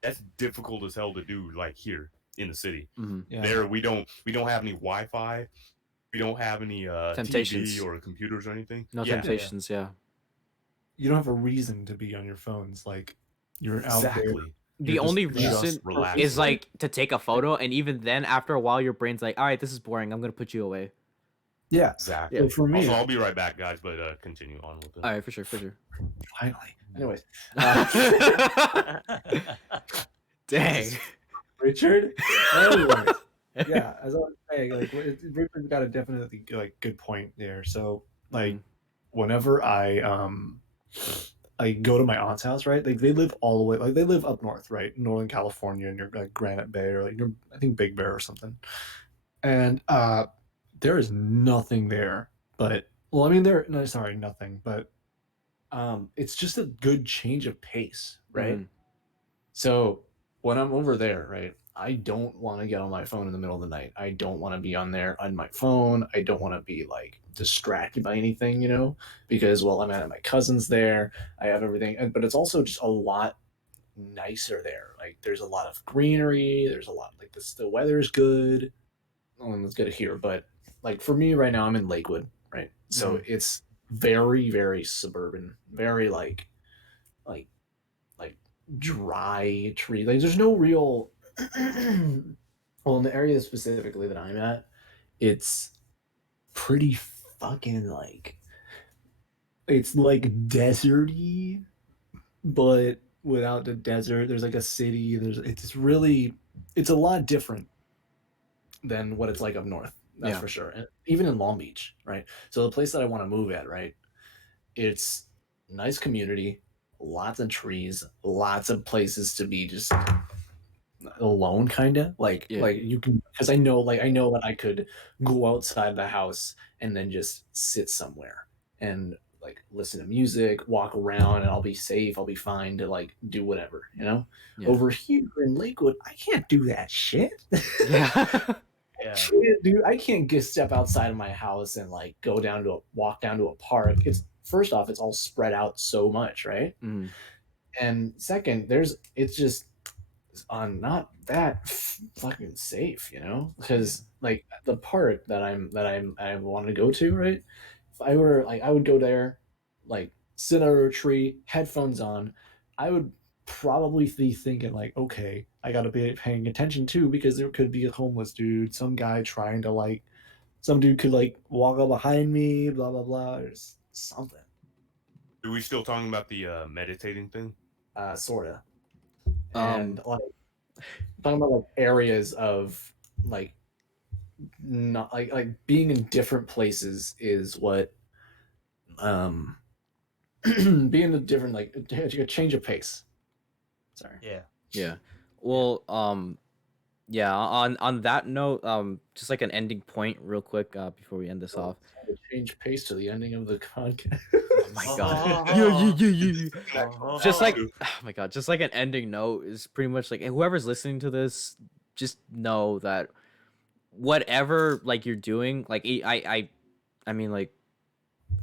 That's difficult as hell to do, like here in the city. There we don't have any Wi-Fi. We don't have any Temptations TV or computers or anything. No temptations. Yeah. You don't have a reason to be on your phones. Like you're out there. The only reason is like to take a photo, and even then, after a while, your brain's like, "All right, this is boring. I'm gonna put you away." Yeah, exactly. So for me, also, I'll be right back, guys. But continue on with it. All right, for sure. Finally. Anyways, dang, Richard. Anyway, yeah, as I was saying, like Richard's got a definitely like good point there. So like, whenever I go to my aunt's house, right? Like they live all the way, like they live up north, right? Northern California, near like Granite Bay or like near, I think Big Bear or something. And there is nothing there, but well, I mean nothing, but it's just a good change of pace, right? So when I'm over there, right, I don't want to get on my phone in the middle of the night. I don't want to be on there on my phone. I don't want to be like distracted by anything, because well, I'm at my cousin's there. I have everything, but it's also just a lot nicer there. Like there's a lot of greenery. There's a lot like this. The weather's good. It's good here, but like for me right now, I'm in Lakewood, right? So it's very, very suburban, very like like dry tree. Like there's no real well in the area specifically that I'm at, it's pretty fucking like it's like deserty, but without the desert. There's like a city. It's a lot different than what it's like up north. That's for sure. And even in Long Beach, right? So the place that I want to move at, right? It's nice community, lots of trees, lots of places to be just alone, kind of like you can, because I know that I could go outside the house and then just sit somewhere and like listen to music, walk around, and I'll be safe. I'll be fine to like do whatever. Over here in Lakewood, I can't do that shit. Yeah. Dude, I can't step outside of my house and like walk down to a park. It's first off, it's all spread out so much, right? And second, it's just not that fucking safe, because like the park that I want to go to, right? If I were like, I would go there, like sit under a tree, headphones on. I would probably be thinking like, okay, I gotta be paying attention too, because there could be a homeless dude, some guy trying to like, some dude could like walk up behind me, blah blah blah, or something. Are we still talking about the meditating thing? Sorta. And like talking about like areas of like not like being in different places is what being a different like a change of pace. Sorry. Yeah. Well, yeah, on that note, just like an ending point real quick before we end this off. Change pace to the ending of the podcast. Oh my god. Yeah. Just like oh my god, just like an ending note is pretty much like whoever's listening to this, just know that whatever like you're doing, like I mean like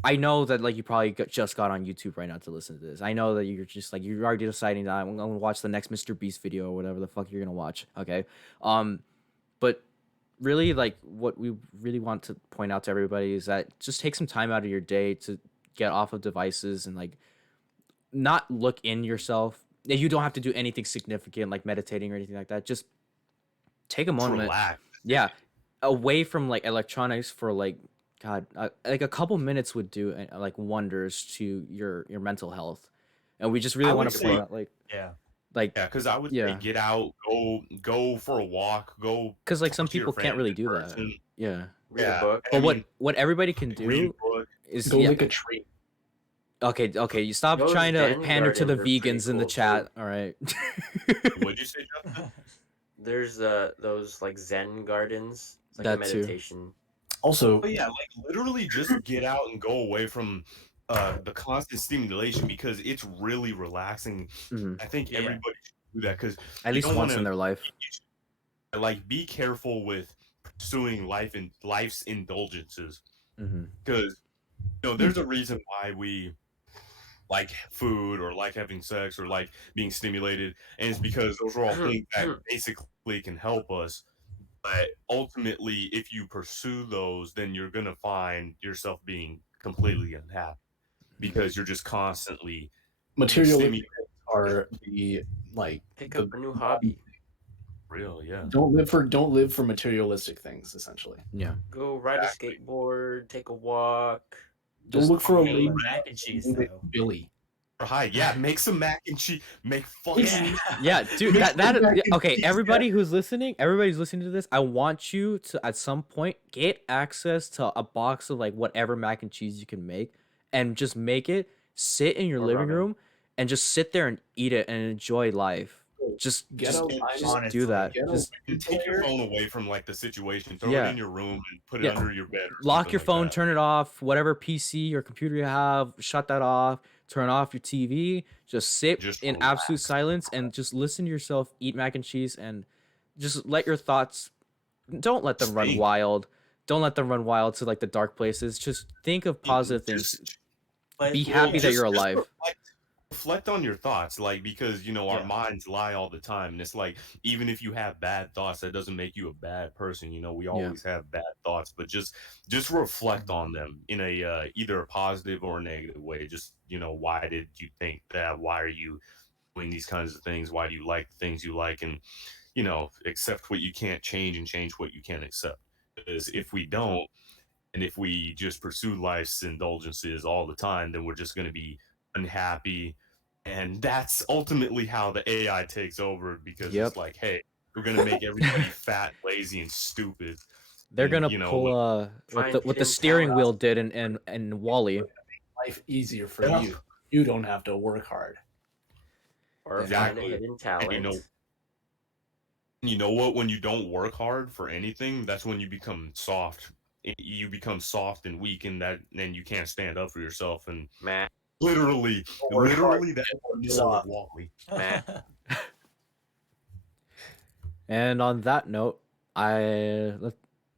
I know that like you probably just got on YouTube right now to listen to this. I know that you're just like you're already deciding that I'm gonna watch the next Mr. Beast video or whatever the fuck you're gonna watch. Okay, but really like what we really want to point out to everybody is that just take some time out of your day to get off of devices and like not look in yourself. You don't have to do anything significant like meditating or anything like that. Just take a moment. Relax. Yeah, away from like electronics for like. God, like a couple minutes would do like wonders to your mental health, and we just really want to point out because I would say get out, go for a walk, go because like some people can't really do that. Read a book. But what everybody can do is go lick a tree. Okay, you stop trying to pander to the vegans in the chat. All right. What'd you say, Justin? There's those like Zen gardens. It's like a meditation. Also, but yeah, like literally just get out and go away from the constant stimulation because it's really relaxing. I think everybody should do that because at least once in their life. Like, be careful with pursuing life's indulgences because there's a reason why we like food or like having sex or like being stimulated, and it's because those are all things that basically can help us. But ultimately, if you pursue those, then you're going to find yourself being completely unhappy because you're just constantly materialistic are the like pick up a new hobby. Real, yeah. Don't live for materialistic things, essentially. Yeah. Go ride a skateboard, take a walk. Don't look for a lady mac and cheese though. Billy. Right, yeah, make some mac and cheese. Make fucking yeah, dude. That okay. Everybody who's listening, everybody's listening to this. I want you to at some point get access to a box of like whatever mac and cheese you can make, and just make it. Sit in your living room and just sit there and eat it and enjoy life. just Ghetto just honestly, do that. ghetto Just Take your player. phone away from like the situation, throw Yeah. it in your room, and put it Yeah. under your bed. or Lock something your like phone, that. turn it off, whatever PC or computer you have, shut that off, turn off your TV, just sit Just in relax. absolute silence and just listen to yourself eat mac and cheese and just let your thoughts, don't let them run Think. wild. Don't let them run wild to like the dark places. Just think of positive things. Just- But Be yeah, happy that just- you're just alive. reflect on your thoughts, like, because our Yeah. minds lie all the time, and it's like, even if you have bad thoughts, that doesn't make you a bad person. We always have bad thoughts, but just reflect on them in a either a positive or a negative way. Just why did you think that? Why are you doing these kinds of things? Why do you like the things you like? And accept what you can't change and change what you can accept. Because if we don't, and if we just pursue life's indulgences all the time, then we're just going to be unhappy. And that's ultimately how the AI takes over, because Yep. it's like, hey, we're going to make everybody fat, lazy, and stupid. They're And, gonna pull what the steering wheel did in Wall-E. Life easier for Yeah. you. You don't have to work hard. Or Exactly. find a hidden And talent. you know what? When you don't work hard for anything, that's when you become soft. You become soft and weak, and then you can't stand up for yourself. And Matt, literally that episode of Wall-E. Matt. And on that note, I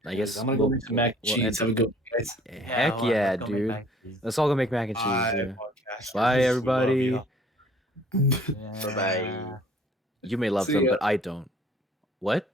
guess I'm gonna go make some mac and cheese. Have a good one, guys. Heck hold on, yeah, let's go make dude. mac and cheese. Let's all go make mac and cheese. Bye, Yeah. podcasters. Bye, Love everybody. ya. Bye-bye. You may love See them, ya. but I don't. What?